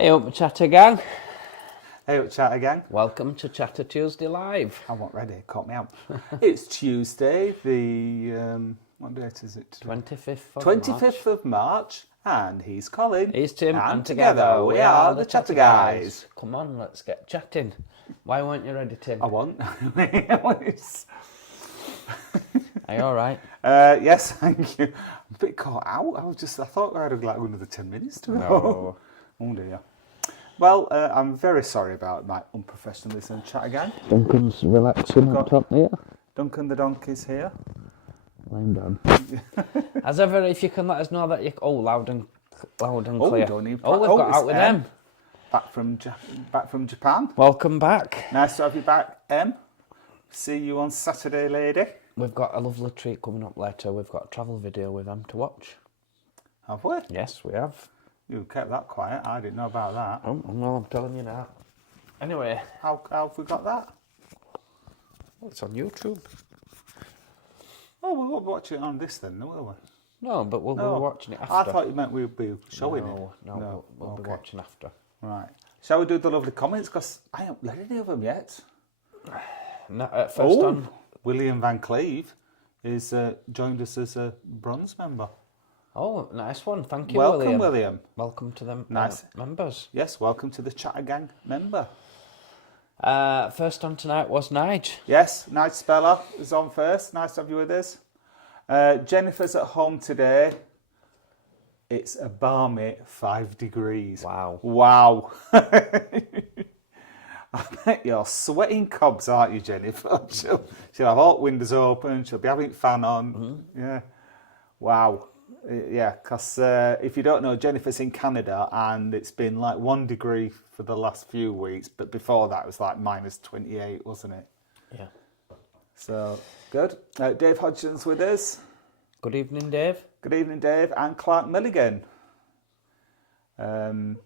Hey up, Chatter Gang. Hey up, Chatter Gang. Welcome to Chatter Tuesday Live. I wasn't ready, caught me out. It's Tuesday, what date is it today? 25th of March, and he's Colin. He's Tim, and together we are the Chatter Guys. Come on, let's get chatting. Why weren't you ready, Tim? I want. Are you alright? Yes, thank you. I'm a bit caught out. I thought I had like another 10 minutes to go. No. Oh dear. Well, I'm very sorry about my unprofessionalism, Chatter Gang. Duncan's relaxing on top here. Duncan the donkey's here. Lying down. As ever, if you can let us know that you're loud and clear. Don't need we've got out with them. Back from Japan. Welcome back. Nice to have you back, Em. See you on Saturday, lady. We've got a lovely treat coming up later. We've got a travel video with them to watch. Have we? Yes, we have. You kept that quiet. I didn't know about that. Oh, no, I'm telling you now. Anyway. How have we got that? It's on YouTube. Oh, we won't watch it on this then, will we? No, but we'll be watching it after. I thought you meant we'd be showing it. No, we'll be watching after. Right. Shall we do the lovely comments? Because I haven't read any of them yet. First on... William Van Cleve is joined us as a bronze member. Oh, nice one. Thank you, Welcome, William. Welcome to them members. Yes, welcome to the Chatter Gang member. First on tonight was Nige. Yes, Nige Speller is on first. Nice to have you with us. Jennifer's at home today. It's a balmy 5 degrees. Wow. I bet you're sweating cobs, aren't you, Jennifer? She'll have all windows open. She'll be having fan on. Mm-hmm. Yeah. Wow. Yeah, because if you don't know, Jennifer's in Canada and it's been like 1 degree for the last few weeks. But before that, it was like minus 28, wasn't it? Yeah. So, good. Dave Hodgson's with us. Good evening, Dave. Good evening, Dave. And Clark Milligan. Chat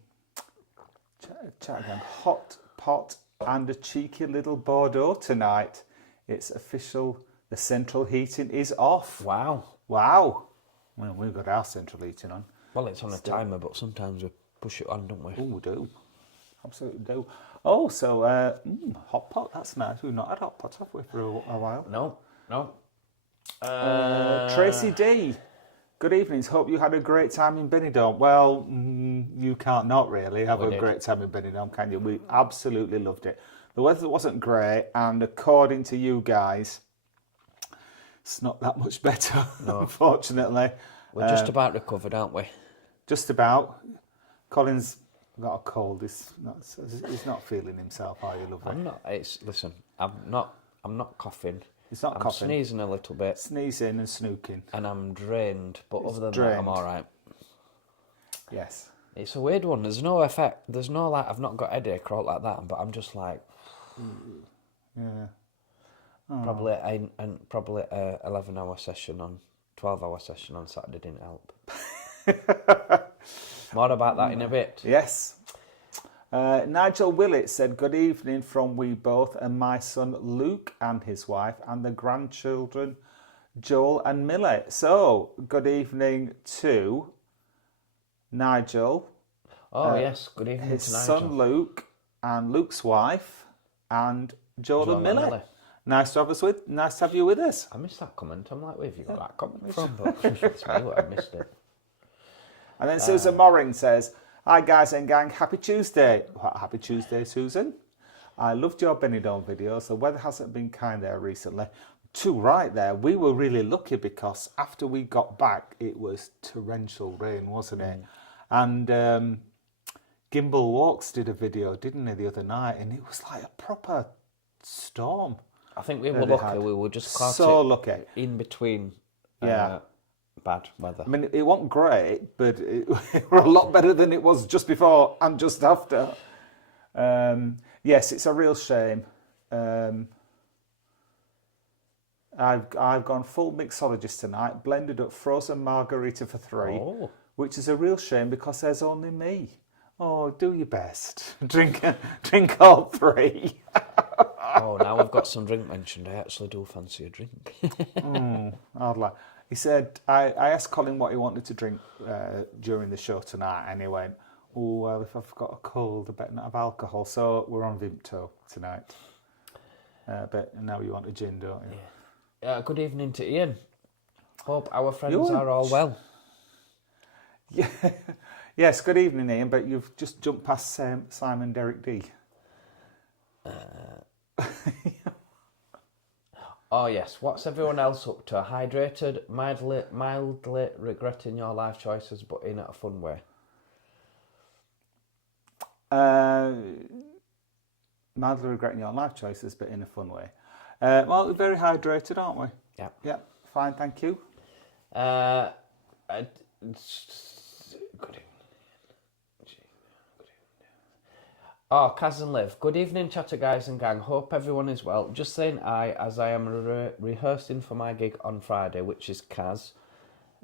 again. Hot pot and a cheeky little Bordeaux tonight. It's official. The central heating is off. Wow. Well, we've got our central heating on. Well, it's on a timer, but sometimes we push it on, don't we? Oh, we do. Absolutely do. Oh, so hot pot. That's nice. We've not had hot pot, have we, for a while? No. Tracy D. Good evenings. Hope you had a great time in Benidorm. Well, you can't not really have a great time in Benidorm, can you? We absolutely loved it. The weather wasn't great, and according to you guys, it's not that much better, unfortunately. We're just about recovered, aren't we? Just about. Colin's got a cold. He's not feeling himself, are you, lovely? I'm not. Listen, I'm not coughing. He's not coughing. I'm sneezing a little bit. Sneezing and snooking. And I'm drained, but other than that, I'm all right. Yes. It's a weird one. There's no effect. There's no like. I've not got a headache or like that, but I'm just like. Yeah. Oh. Probably a 11-hour session on 12-hour session on Saturday didn't help. More about that in a bit. Yes. Nigel Willett said, good evening from we both and my son Luke and his wife and the grandchildren Joel and Millie. So, good evening to Nigel. Oh, yes. Good evening his to Nigel. son Luke and Luke's wife and Joel and Millie. Nice to have you with us. I missed that comment. I'm like, where have you got that comment from? But it's me what I missed it. And then Susan Morin says, hi guys and gang, happy Tuesday. Happy Tuesday, Susan. I loved your Benidorm videos. The weather hasn't been kind there recently. Too right there. We were really lucky because after we got back, it was torrential rain, wasn't it? And Gimbal Walks did a video, didn't they, the other night? And it was like a proper storm. I think we were lucky. We were just caught lucky in between bad weather. I mean, it wasn't great, but it were a lot better than it was just before and just after. Yes, it's a real shame. I've gone full mixologist tonight, blended up frozen margarita for 3, which is a real shame because there's only me. Oh, do your best. Drink all 3. Oh, now we've got some drink mentioned. I actually do fancy a drink. I'd like. He said, I asked Colin what he wanted to drink during the show tonight, and he went, Oh, well, if I've got a cold, I better not have alcohol. So we're on Vimto tonight. But now you want a gin, don't you? Good evening to Ian. Hope our friends Ian? are all well. Yeah. Yes, good evening, Ian, but you've just jumped past Simon Derek D. Oh yes, what's everyone else up to? Hydrated, mildly regretting your life choices, but in a fun way. Mildly regretting your life choices, but in a fun way. Well, we're very hydrated, aren't we? Yeah. Yeah, fine, thank you. Good evening. Oh, Kaz and Liv. Good evening, chatter guys and gang. Hope everyone is well. Just saying as I am rehearsing for my gig on Friday, which is Kaz.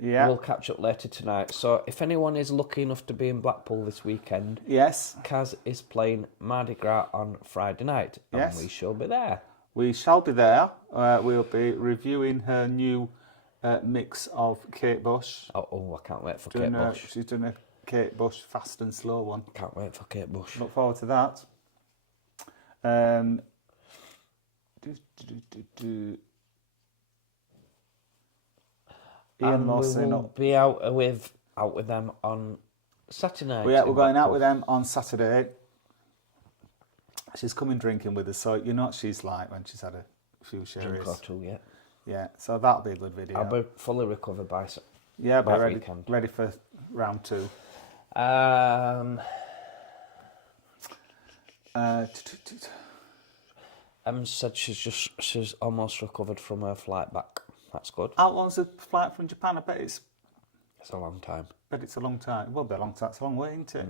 Yeah. We'll catch up later tonight. So if anyone is lucky enough to be in Blackpool this weekend, Yes. Kaz is playing Mardi Gras on Friday night, and Yes. we shall be there. We shall be there. We'll be reviewing her new mix of Kate Bush. Oh, I can't wait for Kate Bush. She's done a Kate Bush fast and slow one. Can't wait for Kate Bush. Look forward to that. Ian And Lawson. we will be out with them on Saturday night. We're going out Blackpool. with them on Saturday. She's coming drinking with us, so you know what she's like when she's had a few Drink or sherries. two, yeah. Yeah, so that'll be a good video. I'll be fully recovered by Yeah, but that weekend. ready for round 2. Said she's almost recovered from her flight back. That's good. How long's the flight from Japan? I bet it's It's a long time. a long time. It won't be a long time. It's a long way, isn't it?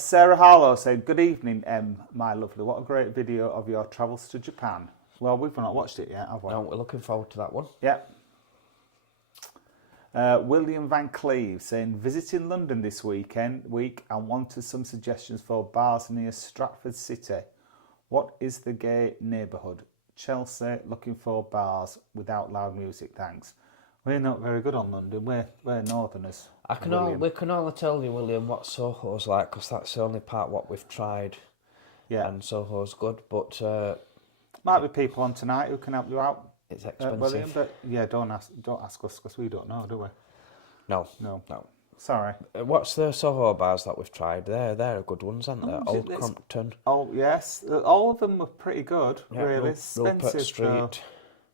Sarah Harlow said, "Good evening, my lovely. What a great video of your travels to Japan." Well, we've not watched it yet, have we? No, we're looking forward to that one. Yeah. William Van Cleve saying, visiting London this week and wanted some suggestions for bars near Stratford City. What is the gay neighbourhood? Chelsea, looking for bars without loud music, thanks. We're not very good on London, we're northerners. We can only tell you, William, what Soho's like, because that's the only part what we've tried. Yeah. And Soho's good, but Might be people on tonight who can help you out, it's expensive. William, but yeah, don't ask us because we don't know, do we? No. Sorry. What's the Soho bars that we've tried? They're good ones, aren't they? Old Crompton. Oh yes, all of them were pretty good. Yeah, really Rupert expensive. Street.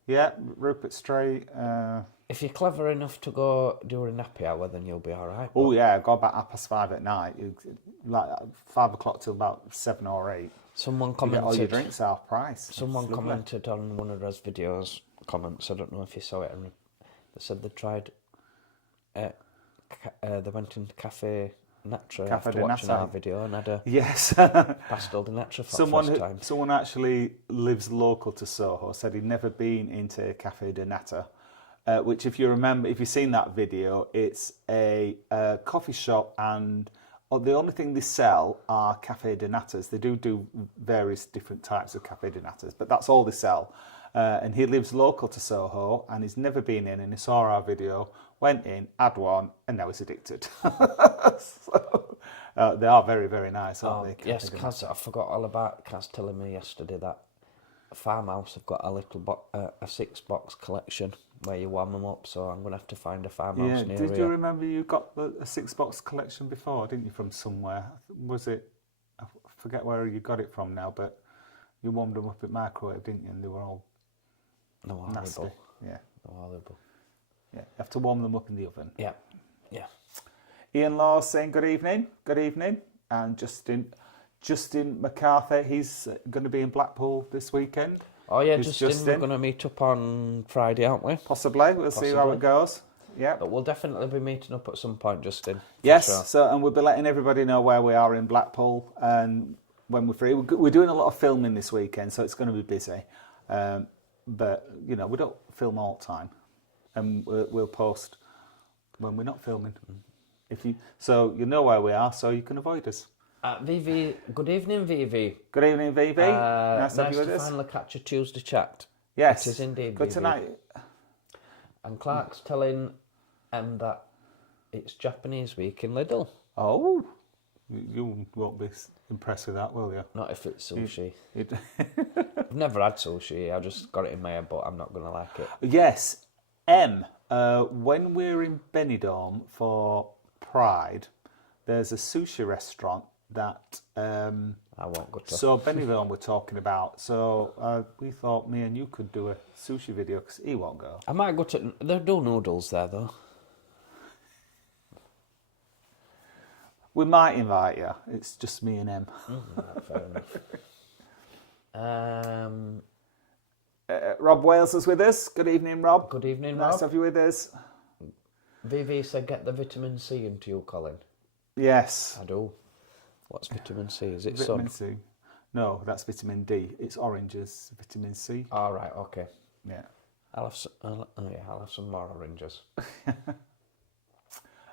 Yeah, Rupert Street. If you're clever enough to go during nappy hour, then you'll be all right. Oh yeah, go about 5:30 at night. Like 5 o'clock till about 7 or 8. Someone You get commented. all your drinks half price. Someone It's lovely. commented on one of those videos. Comments. I don't know if you saw it. And they said they tried. They went into Cafe Natra Cafe after de watching Natra. our video and had a Yes. pastel de Natra for someone the first time. someone actually lives local to Soho said he'd never been into Cafe de Nata, which if you remember, if you've seen that video, it's a coffee shop and the only thing they sell are Cafe de Natas. They do various different types of Cafe de Natas, but that's all they sell. And he lives local to Soho and he's never been in, and he saw our video, went in, had one, and now he's addicted. So, they are very, very nice, aren't they? Yes, Kaz, I forgot all about Kaz telling me yesterday that Farmhouse have got a little a 6-box collection where you warm them up, so I'm going to have to find a Farmhouse near Did here. you remember you got a 6-box collection before, didn't you, from somewhere? Was it, I forget where you got it from now, but you warmed them up at microwave, didn't you? And they were all nasty. Yeah. No, horrible. Yeah, you have to warm them up in the oven. Yeah. Ian Law saying good evening, and Justin McCarthy, he's going to be in Blackpool this weekend. Oh yeah, Who's Justin, we're going to meet up on Friday, aren't we? Possibly, we'll see how it goes. Yeah. But we'll definitely be meeting up at some point, Justin. for Yes, sure. so and we'll be letting everybody know where we are in Blackpool and when we're free. We're doing a lot of filming this weekend, so it's going to be busy. But we don't film all the time, and we'll post when we're not filming. So you know where we are, so you can avoid us. VV, good evening, VV. Good evening, VV. Nice to have you with us. Finally catch a Tuesday chat. Yes, It is indeed, good VV. tonight. And Clark's telling that it's Japanese week in Lidl. Oh, you won't be impressed with that, will you? Not if it's sushi. It- I've never had sushi. I just got it in my head, but I'm not going to like it. Yes, when we're in Benidorm for Pride, there's a sushi restaurant that I won't go to. so Benidorm we're talking about. So we thought me and you could do a sushi video because he won't go. I might go to. They do noodles there though. We might invite you. It's just me and Right, fair enough. Rob Wales is with us. Good evening, Rob. Good evening, Nice Rob. to have you with us. VV said get the vitamin C into you, Colin. Yes. I do. What's vitamin C? Is it Vitamin sun? C. No, that's vitamin D. It's oranges. Vitamin C. All right, okay. Yeah. I'll have some more oranges.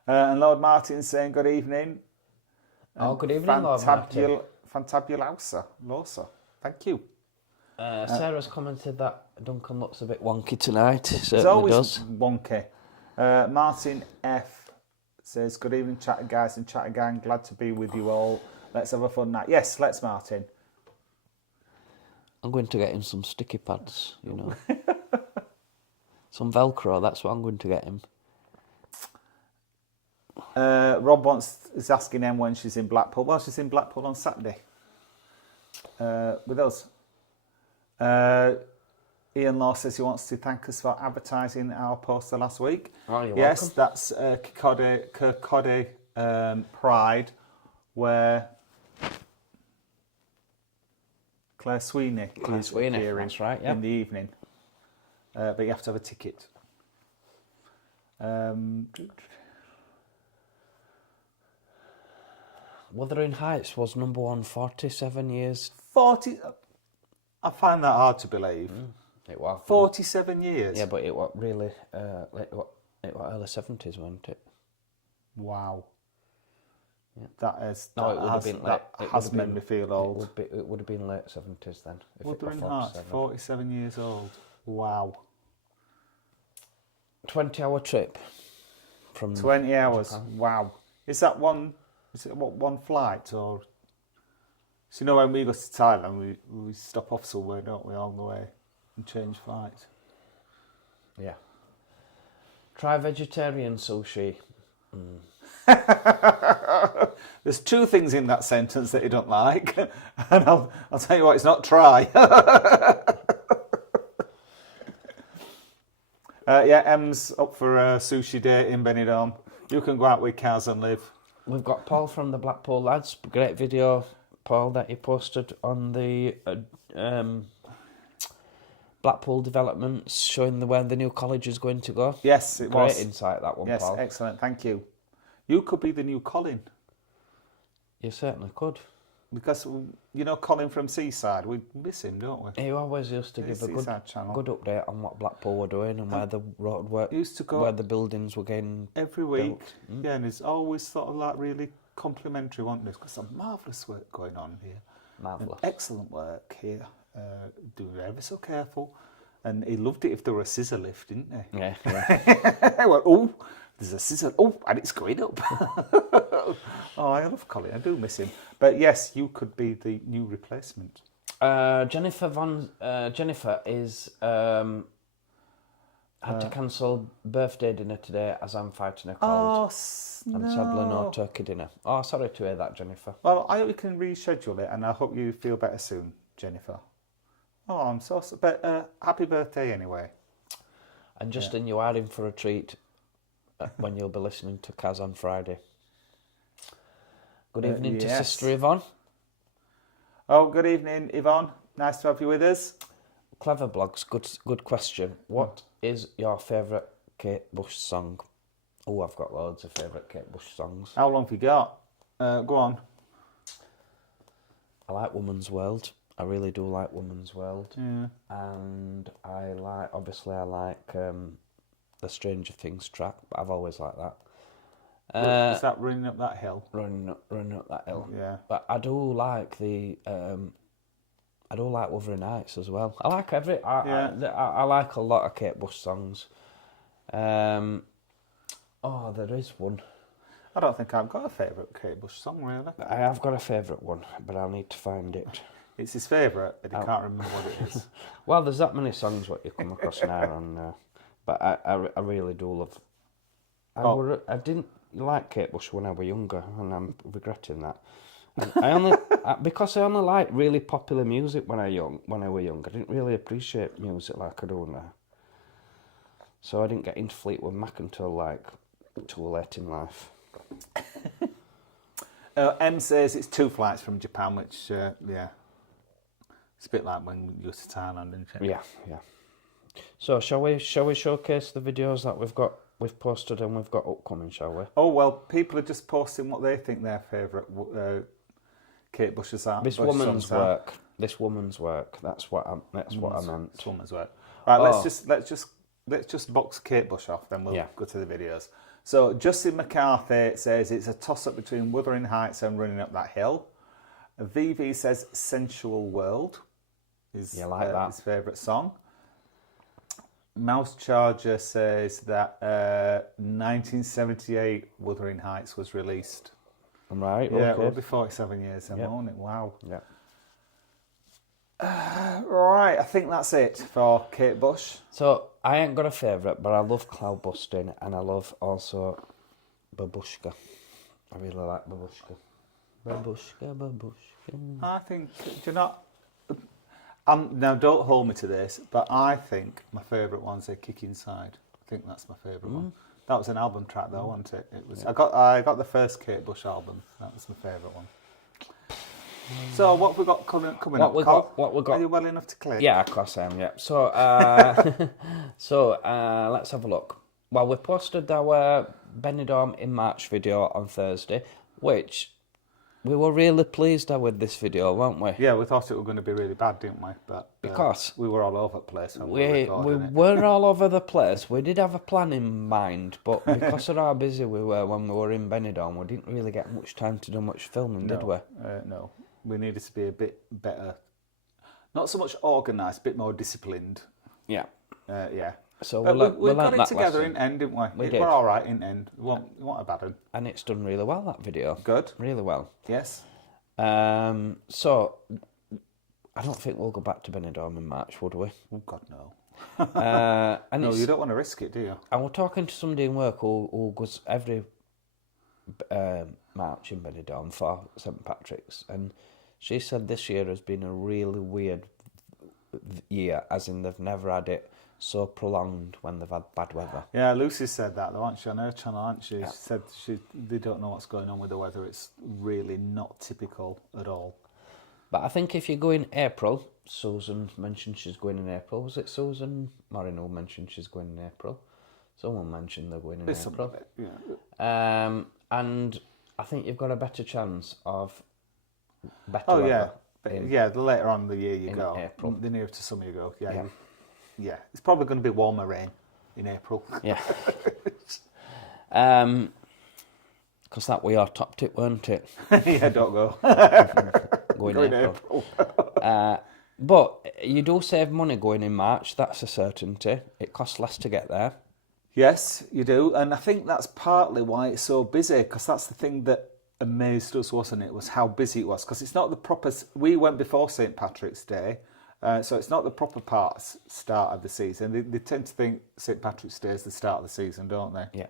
And Lord Martin's saying good evening. Good evening, Lord Martin. Fantabulausa. Losa. Thank you. Sarah's commented that Duncan looks a bit wonky tonight. It It's certainly always does. wonky. Martin F says, good evening, chatter guys and chatter gang. Glad to be with you all. Let's have a fun night. Yes, let's, Martin. I'm going to get him some sticky pads, you know. Some Velcro, that's what I'm going to get him. Rob is asking Em when she's in Blackpool. Well, she's in Blackpool on Saturday with us. Ian Law says he wants to thank us for advertising our poster last week. Oh, you're yes, welcome. that's Kirkcaldy Pride, where Claire Sweeney is appearing that's right, yeah. in the evening. But you have to have a ticket. Wuthering Heights was number 1 47 years. 40. I find that hard to believe. It was. 47 years. Yeah, but it was really, it was early 70s, wasn't it? Wow. Yeah. That is. No, that it would have has, been late. that It has would have made been- me feel old. It would have been late 70s then. If Wuthering it were Heights, 47. 47 years old. Wow. 20-hour trip from 20 hours. Japan. Wow. Is that one? Is it one flight or? So you know when we go to Thailand, we stop off somewhere, don't we, on the way, and change flights. Yeah. Try vegetarian sushi. There's two things in that sentence that you don't like, and I'll tell you what, it's not try. Yeah, Em's up for a sushi day in Benidorm. You can go out with Kaz and live. We've got Paul from the Blackpool Lads. Great video, Paul, that you posted on the Blackpool developments showing where the new college is going to go. Yes, it Great was. insight, that one, Yes, Paul. excellent. Thank you. You could be the new Colin. You certainly could. Because, you know, Colin from Seaside, we miss him, don't we? He always used to give a Seaside Channel. good update on what Blackpool were doing and where the road work, He used to go where the buildings were getting every week. built. Yeah, and it's always sort of like really complimentary, wasn't it? Because some marvellous work going on here. Marvellous. Excellent work here. Do ever so careful. And he loved it if there were a scissor lift, didn't he? Yeah, yeah. I went, oh, there's a scissor. Oh, and it's going up. Oh, I love Colin. I do miss him. But yes, you could be the new replacement. Jennifer is had to cancel birthday dinner today as I'm fighting a cold. And sadly no turkey dinner. Oh, sorry to hear that, Jennifer. Well, I hope we can reschedule it, and I hope you feel better soon, Jennifer. Oh, I'm so sorry. But happy birthday anyway. And Justin, you are in for a treat when you'll be listening to Kaz on Friday. Good evening to yes. Sister Yvonne. Oh, good evening, Yvonne. Nice to have you with us. Clever Blogs, good question. What is your favourite Kate Bush song? Oh, I've got loads of favourite Kate Bush songs. How long have you got? Go on. I like Woman's World. I really do like Woman's World. Yeah. And I like the Stranger Things track, but I've always liked that. Is that running up that hill? Running up that hill. Yeah. But I do like Wuthering Heights as well. I like I like a lot of Kate Bush songs. Oh, there is one. I don't think I've got a favourite Kate Bush song, really. I have got a favourite one, but I'll need to find it. It's his favourite, but he can't remember what it is. Well, there's that many songs what you come across now, but I really do love. I didn't like Kate Bush when I was younger, and I'm regretting that. I only because I only liked really popular music when I was young. I didn't really appreciate music like I do now. So I didn't get into Fleetwood Mac until like too late in life. M says it's 2 flights from Japan, which it's a bit like when you go to Thailand, isn't it? Yeah. So shall we showcase the videos that we've posted and we've got upcoming, shall we? Oh well, people are just posting what they think their favourite Kate Bush's are. This woman's work. That's what I meant. This woman's work. Right, let's just box Kate Bush off, then we'll go to the videos. So Justin McCarthy says it's a toss-up between Wuthering Heights and Running Up That Hill. VV says Sensual World is his favourite song. Mouse Charger says that 1978 Wuthering Heights was released. Right, yeah, okay. it will be 47 years then, won't it? Wow. Yeah. Right, I think that's it for Kate Bush. So I ain't got a favourite, but I love Cloud Busting and I love also Babushka. I really like Babushka. Babushka. I think, do you know, now don't hold me to this, but I think my favourite one's A Kick Inside. I think that's my favourite one. That was an album track though, wasn't it? It was. Yeah. I got the first Kate Bush album. That was my favourite one. So what have we got coming up? What we got? Are you well enough to click? Yeah, of course I am. Yeah. So let's have a look. Well, we posted our Benidorm in March video on Thursday, which we were really pleased with this video, weren't we? Yeah, we thought it was going to be really bad, didn't we? But because we were all over the place when we were all over the place. We did have a plan in mind, but because of how busy we were when we were in Benidorm, we didn't really get much time to do much filming, did we? No. We needed to be a bit better, not so much organised, a bit more disciplined. Yeah. Yeah. So we got it together in end, didn't we? We did. We're all right in end. We weren't a bad one. And it's done really well, that video. Good. Really well. Yes. So I don't think we'll go back to Benidorm in March, would we? Oh God, no. And no, you don't want to risk it, do you? And we're talking to somebody in work who goes every March in Benidorm for St Patrick's, and she said this year has been a really weird year, as in they've never had it so prolonged when they've had bad weather. Yeah, Lucy said that though, hasn't she, on her channel, hasn't she? Yeah. She said they don't know what's going on with the weather. It's really not typical at all. But I think if you go in April, Susan mentioned she's going in April. Was it Susan Morin who mentioned she's going in April? Someone mentioned they're going in April. Yeah. And I think you've got a better chance of better weather. Yeah, the later on in the year you go. April. The nearer to summer you go. Yeah. It's probably going to be warmer rain in April. Yeah. Because that we are top tip, weren't it? Yeah, don't go. Go in April. But you do save money going in March, that's a certainty. It costs less to get there. Yes, you do. And I think that's partly why it's so busy, because that's the thing that amazed us, wasn't it? Was how busy it was. Because it's not the proper... We went before St Patrick's Day, so it's not the proper start of the season. They tend to think St Patrick's Day is the start of the season, don't they? Yeah.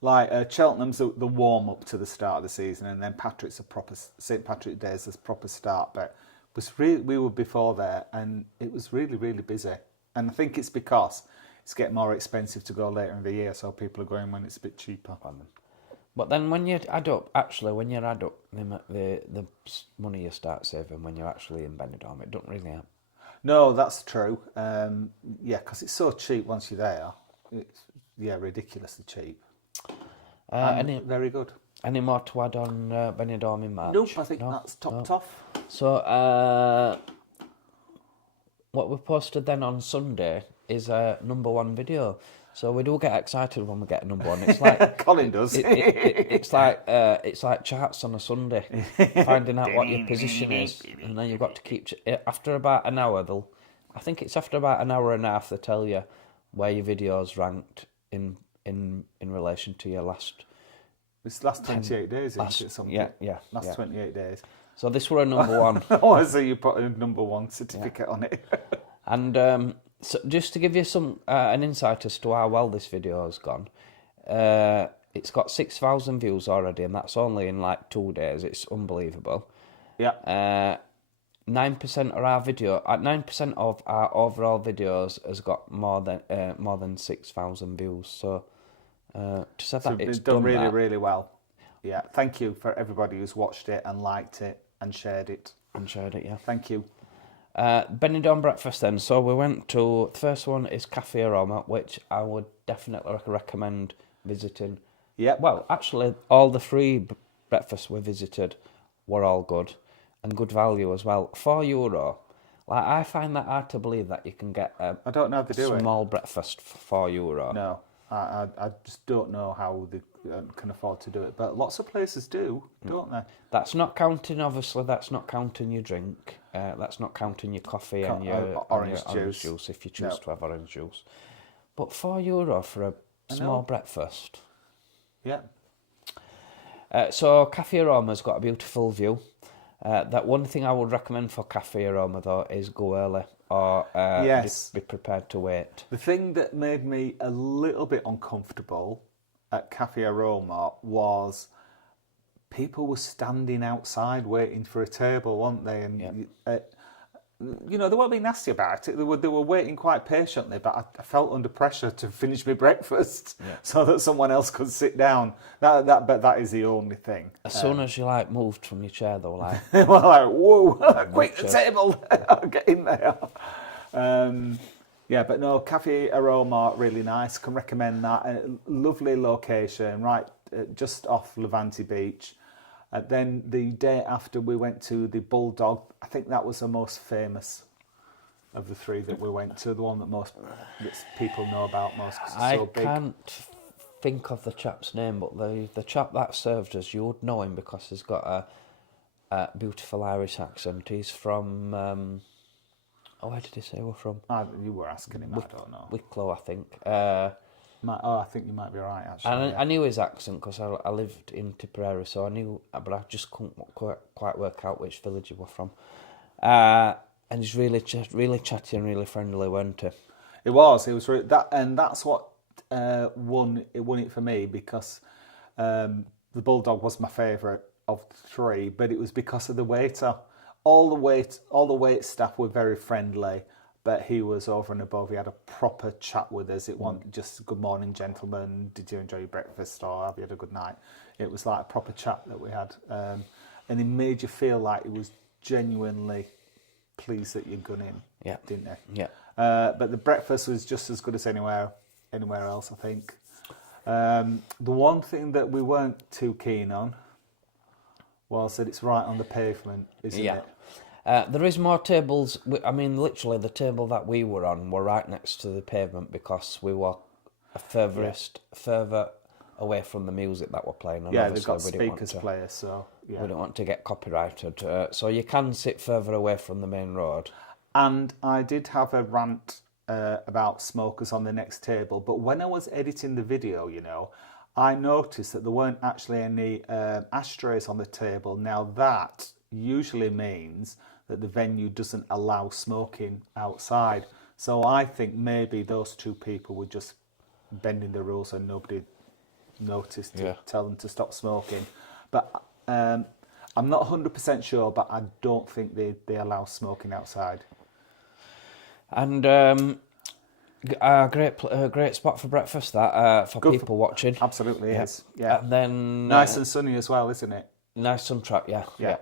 Like Cheltenham's the warm-up to the start of the season, and then St Patrick's Day is the proper start. But we were before there, and it was really, really busy. And I think it's because it's getting more expensive to go later in the year, so people are going when it's a bit cheaper. But then when you add up the money you start saving when you're actually in Benidorm, it don't really help. No, that's true. Yeah, because it's so cheap once you're there. It's ridiculously cheap. Very good. Any more to add on Benidorm in March? Nope, I think that's topped off. So what we posted then on Sunday is a number one video. So we do get excited when we get a number one. It's like Colin does. It's like charts on a Sunday, finding out what your position is, and then you've got to keep. After about an hour, I think it's after about an hour and a half, they tell you where your video's ranked in in relation to your last. It's last 28 days, isn't it? Something? Yeah. Last 28 days. So this were a number one. Oh, so you put a number one certificate on it. And so just to give you some an insight as to how well this video has gone, it's got 6,000 views already, and that's only in like 2 days. It's unbelievable. Yeah. 9% of our video, 9% of our overall videos has got more than 6,000 views. So to say that it's done really, that, really well. Yeah. Thank you for everybody who's watched it and liked it and shared it. Yeah. Thank you. Benidorm breakfast then. So we went to, the first one is Cafe Aroma, which I would definitely recommend visiting. Yeah. Well, actually, all the three breakfasts we visited were all good and good value as well. €4. Like, I find that hard to believe that you can get a I don't know how they do small breakfast for €4. No, I just don't know how they can afford to do it. But lots of places do, don't they? That's not counting, obviously, that's not counting your drink. That's not counting your coffee and your orange juice if you choose to have orange juice. But €4 for a small breakfast. Yeah. So Cafe Aroma's got a beautiful view. That one thing I would recommend for Cafe Aroma though is go early or be prepared to wait. The thing that made me a little bit uncomfortable at Cafe Aroma was people were standing outside waiting for a table, weren't they? And you know, they weren't being nasty about it. They were waiting quite patiently, but I felt under pressure to finish my breakfast so that someone else could sit down. But that is the only thing. As soon as you like moved from your chair, though, like they were like, "Whoa, quick, the table, get in there." Yeah, but no, Cafe Aroma, really nice. Can recommend that. A lovely location, right, just off Levante Beach. Then the day after we went to the Bulldog, I think that was the most famous of the three that we went to, the one that people know about most because it's so big. I can't think of the chap's name, but the chap that served us, you would know him because he's got a beautiful Irish accent. He's from, where did he say we're from? You were asking him, I don't know. Wicklow, I think. I think you might be right, actually. I knew his accent because I lived in Tipperary, so I knew, but I just couldn't quite work out which village he was from. And he's really chatty and really friendly, wasn't he? It was really, that, and that's what won it for me because the Bulldog was my favourite of the three, but it was because of the waiter. All the wait staff were very friendly. But he was over and above. He had a proper chat with us. It wasn't just "Good morning, gentlemen. Did you enjoy your breakfast?" or "Have you had a good night?" It was like a proper chat that we had, and it made you feel like it was genuinely pleased that you'd gone in, didn't it? Yeah. But the breakfast was just as good as anywhere else, I think. The one thing that we weren't too keen on was that it's right on the pavement, isn't it? There is more tables. I mean, literally, the table that we were on were right next to the pavement because we were further away from the music that we're playing. And they've got speakers players, so we don't want to get copyrighted. So you can sit further away from the main road. And I did have a rant about smokers on the next table, but when I was editing the video, I noticed that there weren't actually any ashtrays on the table. Now that usually means that the venue doesn't allow smoking outside. So I think maybe those two people were just bending the rules and nobody noticed to tell them to stop smoking. But I'm not 100% sure, but I don't think they allow smoking outside. And a great spot for breakfast that for Good people watching. Absolutely is. Yeah. And then nice and sunny as well, isn't it? Nice sun track, yeah.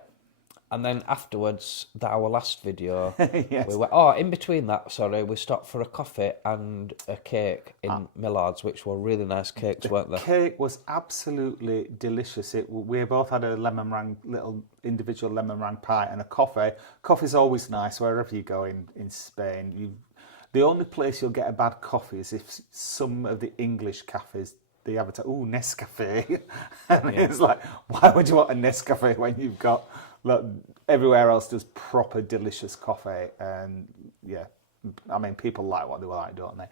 And then afterwards, our last video, yes. we were in between that. Sorry, we stopped for a coffee and a cake in Millard's, which were really nice cakes, weren't they? The cake was absolutely delicious. We both had a little individual lemon meringue pie and a coffee. Coffee's always nice wherever you go in Spain. The only place you'll get a bad coffee is if some of the English cafes, they have Nescafe. And it's like, why would you want a Nescafe when you've got... Look, everywhere else does proper delicious coffee, and I mean, people like what they like, don't they?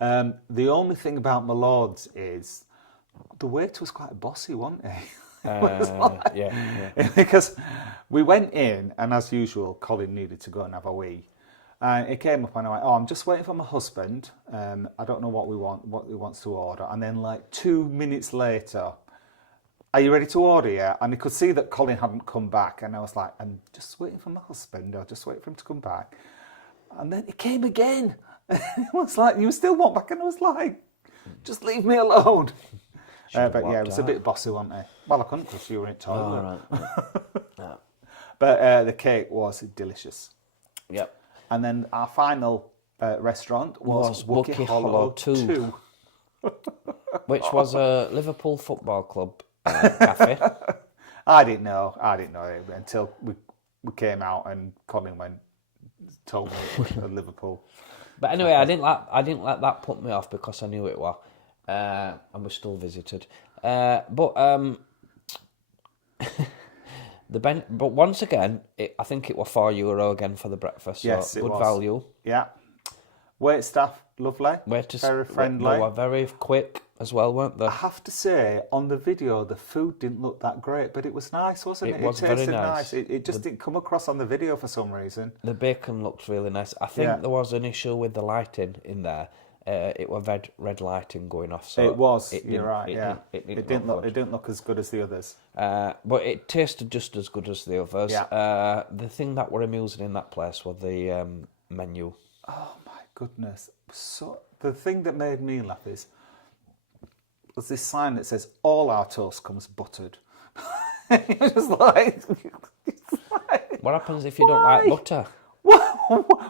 The only thing about my lords is the waiter was quite bossy, wasn't he? Yeah. Because we went in, and as usual, Colin needed to go and have a wee. And it came up, and I went, "Oh, I'm just waiting for my husband. I don't know what he wants to order." And then, like 2 minutes later, "Are you ready to order yet?" And he could see that Colin hadn't come back, and I was like, "I'm just waiting for my husband. I'll just wait for him to come back." And then it came again. It was like, "You still want back?" And I was like, "Just leave me alone." But yeah, it was a bit bossy, wasn't it? Well, I couldn't because you were in the toilet. All right. But the cake was delicious. Yep. And then our final restaurant was Wookey Hollow 2. Which was a Liverpool Football Club cafe. I didn't know it until we came out and Colin told me it was a Liverpool. But anyway, I didn't let that put me off because I knew it was, and we still visited. But once again, I think it was €4 again for the breakfast. So Yes, it good was. value. Yeah. Wait staff, lovely. Very friendly. They were very quick as well, weren't they? I have to say, on the video, the food didn't look that great, but it was nice, wasn't it? It was very tasted nice. It just didn't come across on the video for some reason. The bacon looked really nice. I think there was an issue with the lighting in there. It was red lighting going off. So it was. You're You're right. It didn't look as good as the others. But it tasted just as good as the others. Yeah. The thing that were amusing in that place was the menu. Oh my goodness! So the thing that made me laugh was this sign that says all our toast comes buttered. It's just like, What happens if you don't like butter?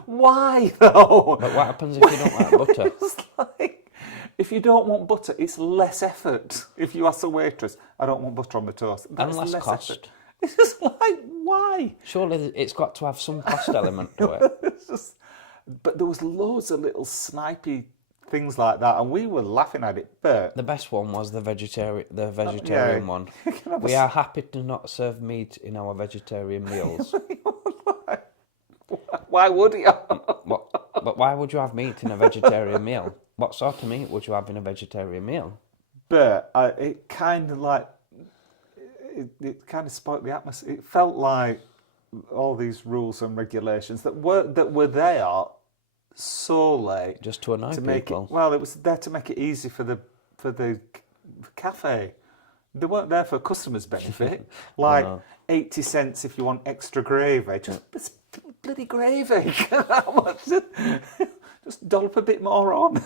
Why though? But what happens if you don't like butter? It's like, if you don't want butter, it's less effort. If you ask the waitress, "I don't want butter on my toast," that's And less cost. effort. It's just like, why? Surely it's got to have some cost element to it. It's just, but there was loads of little snipey things like that, and we were laughing at it. But The best one was the vegetarian one. We are happy to not serve meat in our vegetarian meals. Why would you? But why would you have meat in a vegetarian meal? What sort of meat would you have in a vegetarian meal? But it kind of like it kind of spoiled the atmosphere. It felt like all these rules and regulations that were there solely Just to annoy people. It was there to make it easy for the cafe. They weren't there for customers' benefit. Like 80 cents if you want extra gravy. Just bloody gravy. Just dollop a bit more on.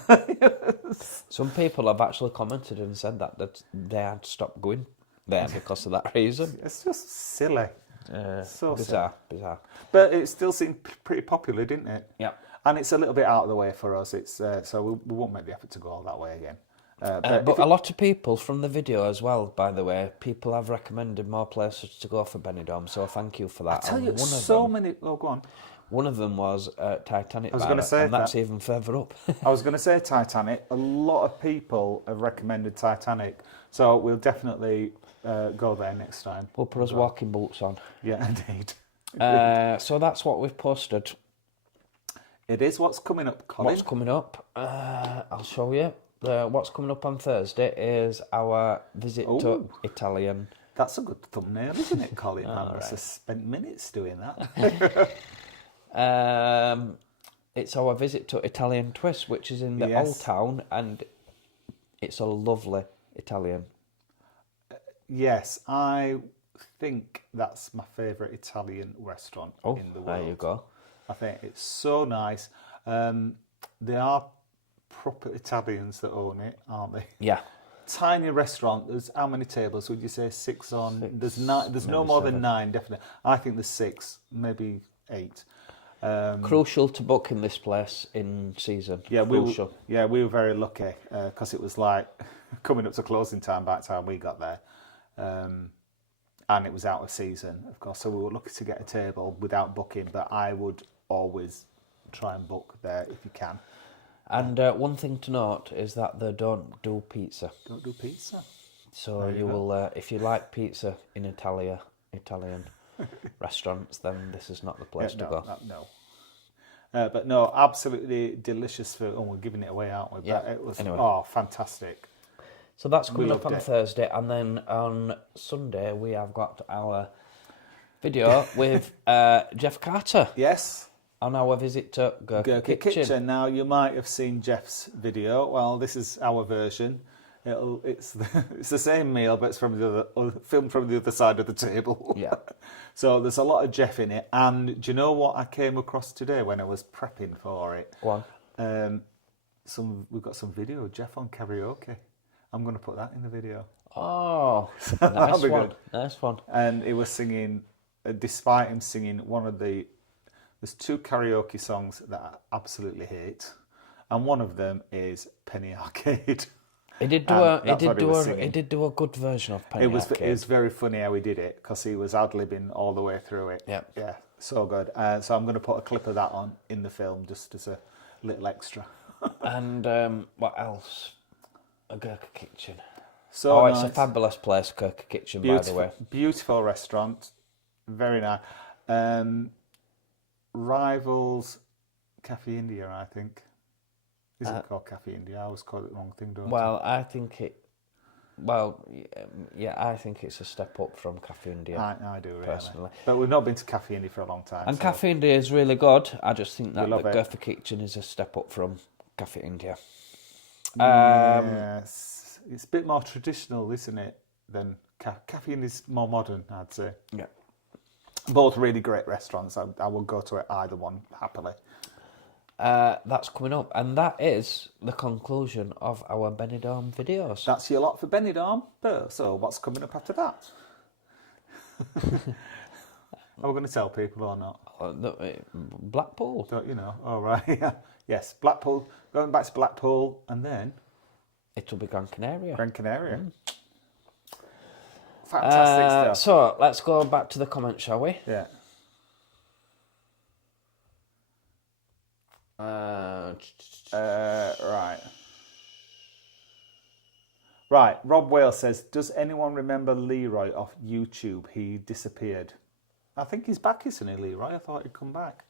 Some people have actually commented and said that they had stopped going there because of that reason. It's just silly. So bizarre. But it still seemed pretty popular, didn't it? Yeah. And it's a little bit out of the way for us. It's so we won't make the effort to go all that way again. But a lot of people from the video as well, by the way, people have recommended more places to go for Benidorm, so thank you for that. I tell you, so many... Oh, go on. One of them was Titanic, I was going to say and that's even further up. I was going to say Titanic. A lot of people have recommended Titanic, so we'll definitely go there next time. We'll put us walking boots on. Yeah, indeed. So that's what we've posted. It is what's coming up, Colin. What's coming up? I'll show you. What's coming up on Thursday is our visit to Italian. That's a good thumbnail, isn't it, Colin? I must have spent minutes doing that. It's our visit to Italian Twist, which is in the Old Town, and it's a lovely Italian. Yes, I think that's my favourite Italian restaurant in the world. There you go. I think it's so nice. They are proper Italians that own it, aren't they? Yeah. Tiny restaurant. There's how many tables? Would you say 6 on? 6, there's 9. There's no more 7. than 9, definitely. I think there's 6, maybe 8. Crucial to book in this place in season. Yeah, Crucial. we were very lucky because it was like coming up to closing time by the time we got there, and it was out of season, of course. So we were lucky to get a table without booking. But I would always try and book there if you can. And one thing to note is that they don't do pizza. Don't do pizza. So you will, if you like pizza in Italian restaurants, then this is not the place to go. No. But no, absolutely delicious food. Oh, we're giving it away, aren't we? Yeah. But it was Anyway. Fantastic. So that's coming up loved on it. Thursday, and then on Sunday we have got our video with Jeff Carter Yes. on our visit to Gurkha Kitchen. Now, you might have seen Jeff's video. Well, this is our version. It's the same meal, but it's from filmed from the other side of the table. Yeah. So there's a lot of Jeff in it. And do you know what I came across today when I was prepping for it? Go on. We've got some video of Jeff on karaoke. I'm going to put that in the video. Oh, That'll nice be one. good. Nice one. And he was singing, despite him singing there's 2 karaoke songs that I absolutely hate, and one of them is Penny Arcade. He did do a good version of Penny Arcade. It was very funny how he did it, because he was ad-libbing all the way through it. Yeah. Yeah, so good. So I'm going to put a clip of that on in the film, just as a little extra. And what else? A Gurkha Kitchen. So it's nice. a fabulous place, Gurkha Kitchen, by the way. Beautiful restaurant. Very nice. Rivals Cafe India, I think. Is it called Cafe India? I always call it the wrong thing, don't I? Well, I think I think it's a step up from Cafe India. I do, really. Personally. But we've not been to Cafe India for a long time. And Cafe India is really good. I just think that love Gurkha Kitchen is a step up from Cafe India. Yes. It's a bit more traditional, isn't it, than Cafe India is more modern, I'd say. Yeah. Both really great restaurants. I will go to either one happily. That's coming up, and that is the conclusion of our Benidorm videos. That's your lot for Benidorm. So what's coming up after that? Are we going to tell people or not? Blackpool. Don't you know? All right. Yes, Blackpool. Going back to Blackpool, and then It'll be Gran Canaria. Gran Canaria. Fantastic stuff. So let's go back to the comments, shall we? Yeah. Right. Right. Rob Wales says, "Does anyone remember Leroy off YouTube? He disappeared." I think he's back, isn't he, Leroy? I thought he'd come back.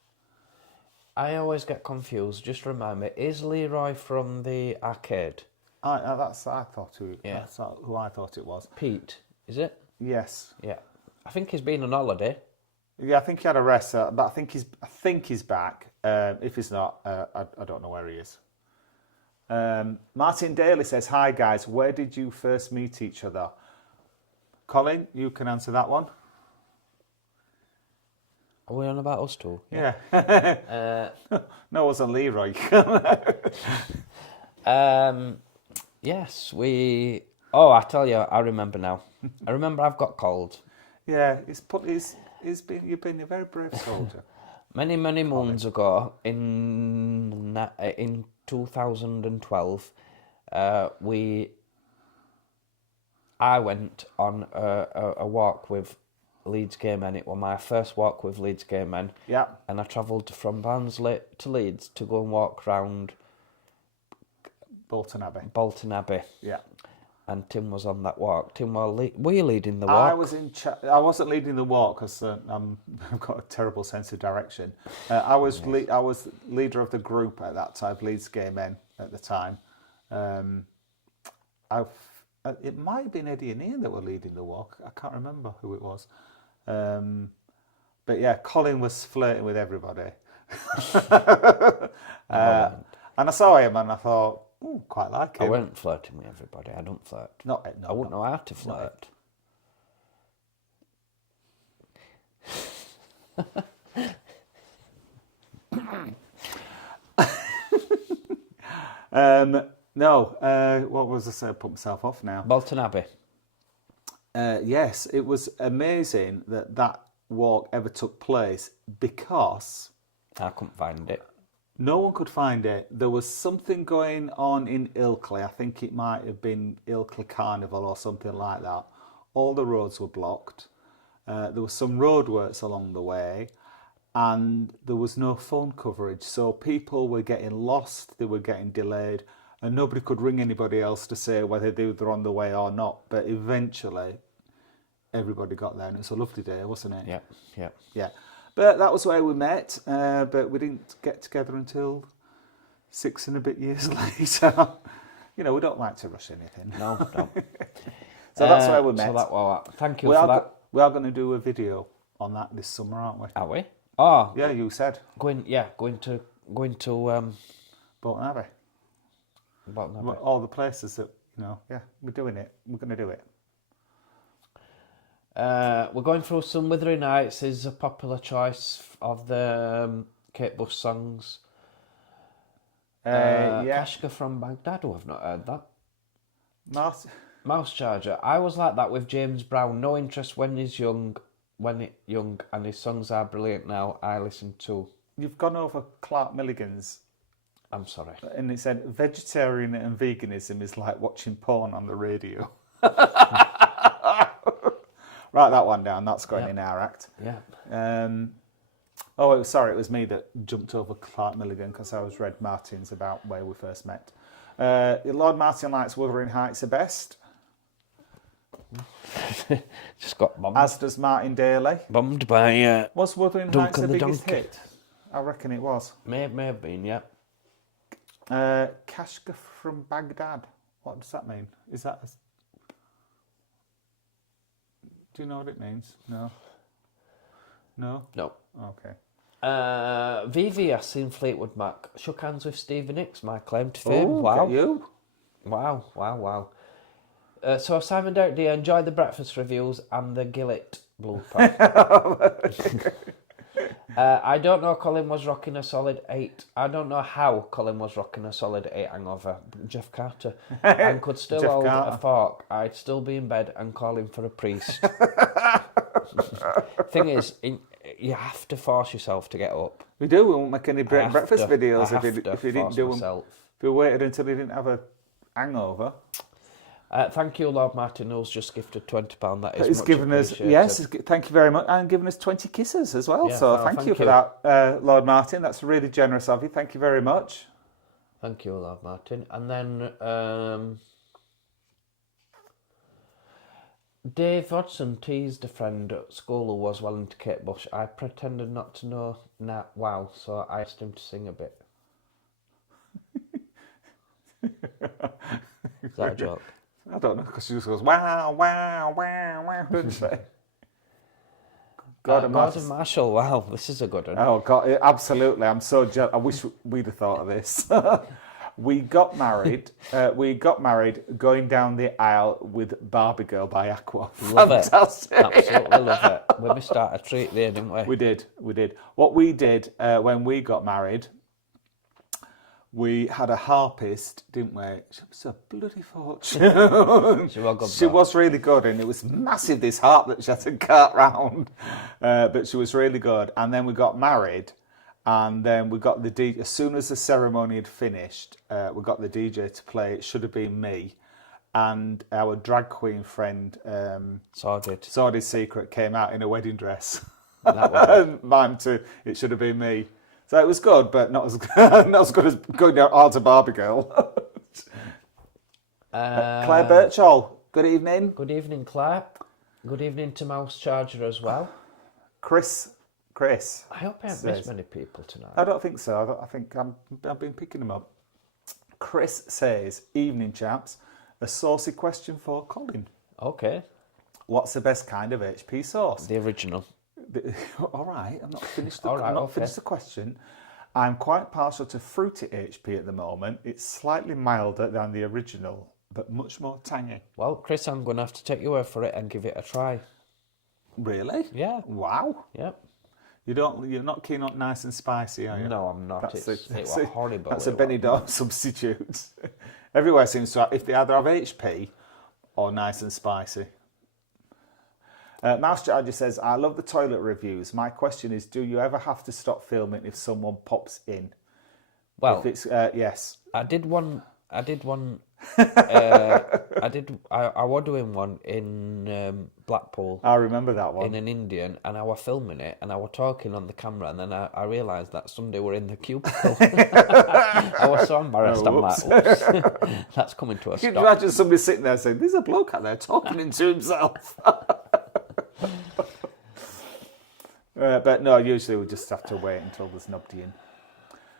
I always get confused. Just remind me, is Leroy from the arcade? That's who I thought it was. Pete, is it? Yes. Yeah. I think he's been on holiday. Yeah, I think he had a rest, but I think he's back. If he's not, I don't know where he is. Martin Daly says, "Hi guys, where did you first meet each other?" Colin, you can answer that one. Are we on about us two? Yeah. No, it wasn't Leroy. Yes, we. Oh, I tell you, I remember now. I remember I've got cold. Yeah, you've been a very brave soldier. Many moons ago, in 2012, I went on a walk with Leeds Gay Men. It was my first walk with Leeds Gay Men. Yeah. And I travelled from Barnsley to Leeds to go and walk round Bolton Abbey. Yeah. And Tim was on that walk. Tim, were you leading the walk? I was I wasn't leading the walk because I've got a terrible sense of direction. I was leader of the group at that time, Leeds Gay Men at the time. It might have been Eddie and Ian that were leading the walk. I can't remember who it was. But yeah, Colin was flirting with everybody. And I saw him and I thought, quite like him. I weren't flirting with everybody. I don't flirt. I wouldn't know how to flirt. What was I saying? Put myself off now. Bolton Abbey. Yes, it was amazing that walk ever took place because I couldn't find it. No one could find it. There was something going on in Ilkley. I think it might have been Ilkley Carnival or something like that. All the roads were blocked. There was some roadworks along the way, and there was no phone coverage. So people were getting lost, they were getting delayed, and nobody could ring anybody else to say whether they were on the way or not. But eventually, everybody got there, and it was a lovely day, wasn't it? Yeah. Yeah. But that was where we met, but we didn't get together until 6 and a bit years later. You know, we don't like to rush anything. No. So that's where we met. Thank you for that. We are going to do a video on that this summer, aren't we? Are we? Oh, Yeah, you said. going to Bolton Abbey. Bolton Abbey. All the places that, you know, yeah, we're doing it. We're going to do it. We're going through some Wuthering Heights is a popular choice of the Kate Bush songs. Yeah. Kashka from Baghdad. Oh, I've not heard that. Mouse. Mouse Charger. I was like that with James Brown. No interest when he's young, and his songs are brilliant now. I listen to. You've gone over Clark Milligan's. I'm sorry. And it said vegetarian and veganism is like watching porn on the radio. Write that one down. That's going in our act. Yeah. It was me that jumped over Clark Milligan because I was read Martin's about where we first met. Lord Martin likes Wuthering Heights the best. Just got bummed. As does Martin Daly. Bummed by Was Wuthering Heights the biggest hit? I reckon it was. May have been, yeah. Kashka from Baghdad. What does that mean? Is that... Do you know what it means? No? No? No. Okay. Vivi has seen Fleetwood Mac. Shook hands with Stevie Nicks, my claim to fame. Oh, wow. get you. Wow. So Simon Derek D, enjoy the breakfast reviews and the Gillett blooper. I don't know Colin was rocking a solid 8. I don't know how Colin was rocking a solid 8 hangover. Jeff Carter. And could still hold a fork. I'd still be in bed and call him for a priest. Thing is, you have to force yourself to get up. We do. We won't make any breakfast videos if you didn't do myself. them. If you waited until you didn't have a hangover. Thank you, Lord Martin, who's just gifted £20. That is much given us, appreciated. yes, thank you very much, and given us 20 kisses as well. Yeah, so thank you for that, Lord Martin. That's really generous of you. Thank you very much. Thank you, Lord Martin. And then Dave Hodgson teased a friend at school who was well into Kate Bush. I pretended not to know. Wow. So I asked him to sing a bit. Is that a joke? I don't know, because she just goes, wow, wow, wow, wow, doesn't she? Gordon Marshall, wow, this is a good one. Oh, God, absolutely. I'm so jealous. I wish we'd have thought of this. We got married going down the aisle with Barbie Girl by Aqua. Love Fantastic. It. Absolutely love it. We missed out a treat there, didn't we? We did. What we did when we got married, we had a harpist, didn't we? She was a bloody fortune. She was really good, and it was massive, this harp that she had to cart round. But she was really good. And then we got married, and then we got the DJ. As soon as the ceremony had finished, we got the DJ to play It Should Have Been Me. And our drag queen friend, Sordid Secret, came out in a wedding dress. And mime to It Should Have Been Me. So it was good, but not as good as going down Alta Barbie Girl. Claire Birchall, good evening. Good evening, Claire. Good evening to Mouse Charger as well. Chris. I hope I haven't missed many people tonight. I don't think so. I think I've been picking them up. Chris says, evening chaps, a saucy question for Colin. Okay. What's the best kind of HP sauce? The original. All right, I'm not finished. Finished the question. I'm quite partial to fruity HP at the moment. It's slightly milder than the original, but much more tangy. Well, Chris, I'm going to have to take your word for it and give it a try. Really? Yeah. Wow. Yep. You're not keen on nice and spicy, are you? No, I'm not. It was horrible. That's a Benidorm substitute. Everywhere seems to have, if they either have HP or nice and spicy. Mouse Charger says, I love the toilet reviews. My question is, do you ever have to stop filming if someone pops in? Well, if it's, yes. I was doing one in Blackpool. I remember that one. In an Indian, and I was filming it, and I was talking on the camera, and then I realised that somebody were in the cubicle. I was so embarrassed. I'm like, oops, that's coming to a stop. Can you imagine somebody sitting there saying, there's a bloke out there talking into himself? But no, usually we just have to wait until there's nobody in.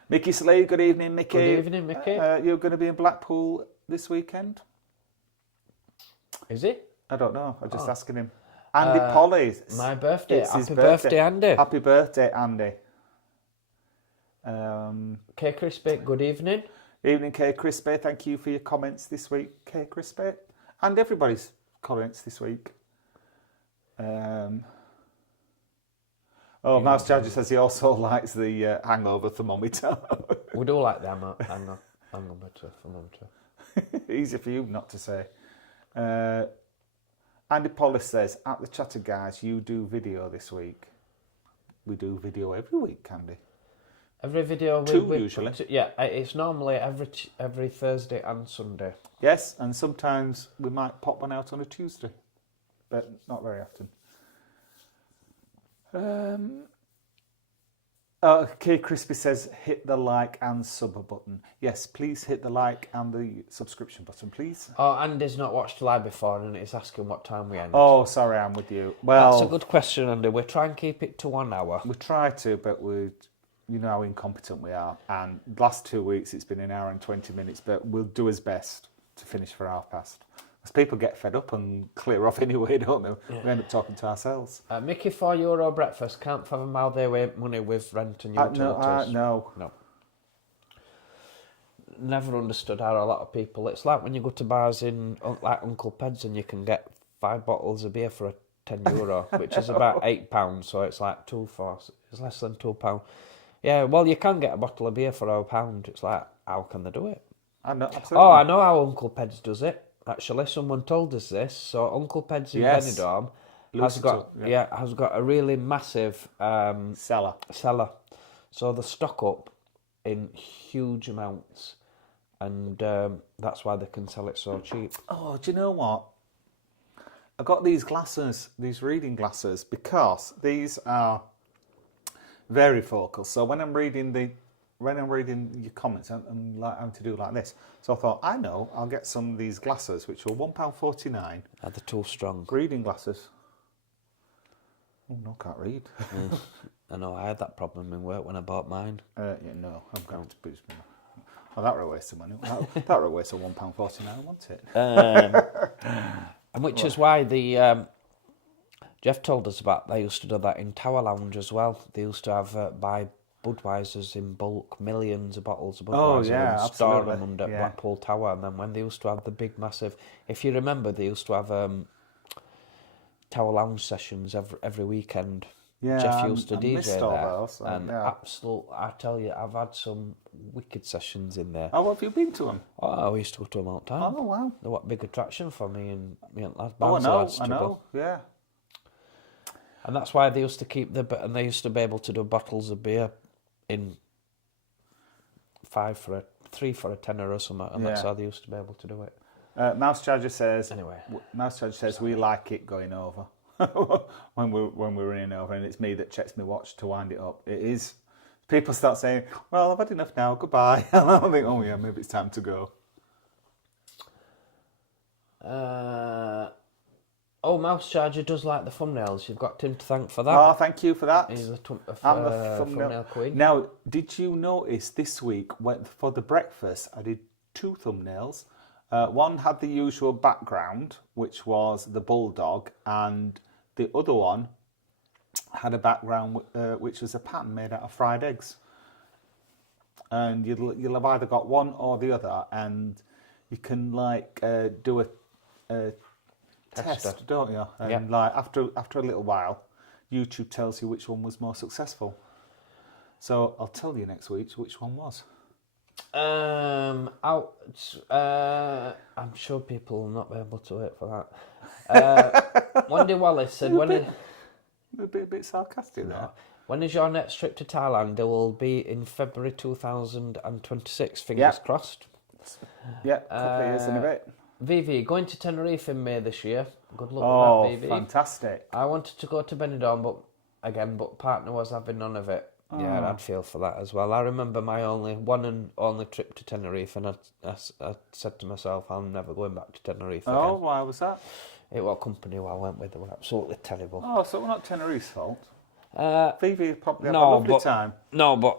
Mickey Slade, good evening, Mickey. Good evening, Mickey. You're going to be in Blackpool this weekend? Is it? I don't know. I'm just asking him. Andy Polly. My birthday. It's his Happy birthday, Andy. Happy birthday, Andy. K Crispy, good evening. Evening, K Crispy. Thank you for your comments this week, K Crispy. And everybody's comments this week. Mouse Charger says he also likes the hangover thermometer. We do like the hangover thermometer. Easy for you not to say. Andy Pollis says, at the Chatter Guys, you do video this week. We do video every week, Andy. Every video usually. Yeah, it's normally every Thursday and Sunday. Yes, and sometimes we might pop one out on a Tuesday, but not very often. K Crispy says, hit the like and sub button. Yes, please hit the like and the subscription button, please. Oh, Andy's not watched live before and it's asking what time we end. Oh, sorry, I'm with you. Well, that's a good question, Andy. We try and keep it to 1 hour. We try to, but you know how incompetent we are. And the last 2 weeks it's been an hour and 20 minutes, but we'll do his best to finish for past. Because people get fed up and clear off anyway, don't they? Yeah. We end up talking to ourselves. Mickey, €4 breakfast. Can't fathom how they make money with rent and utilities. No. Never understood how a lot of people... It's like when you go to bars in like Uncle Ped's and you can get 5 bottles of beer for €10, which is about £8, so it's like it's less than £2. Yeah, well, you can get a bottle of beer for £1. It's like, how can they do it? I know, absolutely. Oh, I know how Uncle Ped's does it. Actually, someone told us this. So Uncle Ped's in Benidorm has got a really massive cellar. So they stock up in huge amounts, and that's why they can sell it so cheap. Oh, do you know what? I got these glasses, these reading glasses, because these are varifocal. So when I'm reading your comments, I'm like having to do like this. So I thought, I'll get some of these glasses, which were £1.49. Are they too strong? Reading glasses. Oh no, can't read. I know, I had that problem in work when I bought mine. I'm going to boost me. Oh, that were a waste of money. That were a waste of £1.49, wasn't it? And which is why Jeff told us about, they used to do that in Tower Lounge as well. They used to have buy Budweisers in bulk, millions of bottles of Budweiser, and store them under Blackpool Tower. And then when they used to have the big, massive... If you remember, they used to have Tower Lounge sessions every weekend. Yeah, Jeff used to DJ there. Those, I tell you, I've had some wicked sessions in there. Oh, have you been to them? Oh, we used to go to them all the time. Oh, wow. They were a big attraction for me and lads. I know, yeah. And that's why they used to keep and they used to be able to do bottles of beer in 3 for a tenner or something, and that's how they used to be able to do it. Mouse Charger says. Anyway, Mouse Charger says we like it going over when we're running over, and it's me that checks my watch to wind it up. It is. People start saying, "Well, I've had enough now. Goodbye." And I think, "Oh yeah, maybe it's time to go." Mouse Charger does like the thumbnails. You've got Tim to thank for that. Oh, thank you for that. He's a I'm the thumbnail queen. Now, did you notice this week, for the breakfast, I did 2 thumbnails. One had the usual background, which was the bulldog, and the other one had a background which was a pattern made out of fried eggs. And you'll have either got one or the other, and you can do a test, don't you? And after a little while, YouTube tells you which one was more successful. So I'll tell you next week which one was. I'm sure people will not be able to wait for that. Wendy Wallace said, a bit sarcastic there. When is your next trip to Thailand? It will be in February 2026. Fingers crossed. Yeah, a couple of years in a bit. Vivi, going to Tenerife in May this year. Good luck with that, Vivi. Oh, fantastic. I wanted to go to Benidorm, but partner was having none of it. Oh. Yeah, I'd feel for that as well. I remember my one and only trip to Tenerife, and I said to myself, I'm never going back to Tenerife again. Oh, why was that? It was a company who I went with. They were absolutely terrible. Oh, so it was not Tenerife's fault? Vivi probably had a No, lovely but time. no, but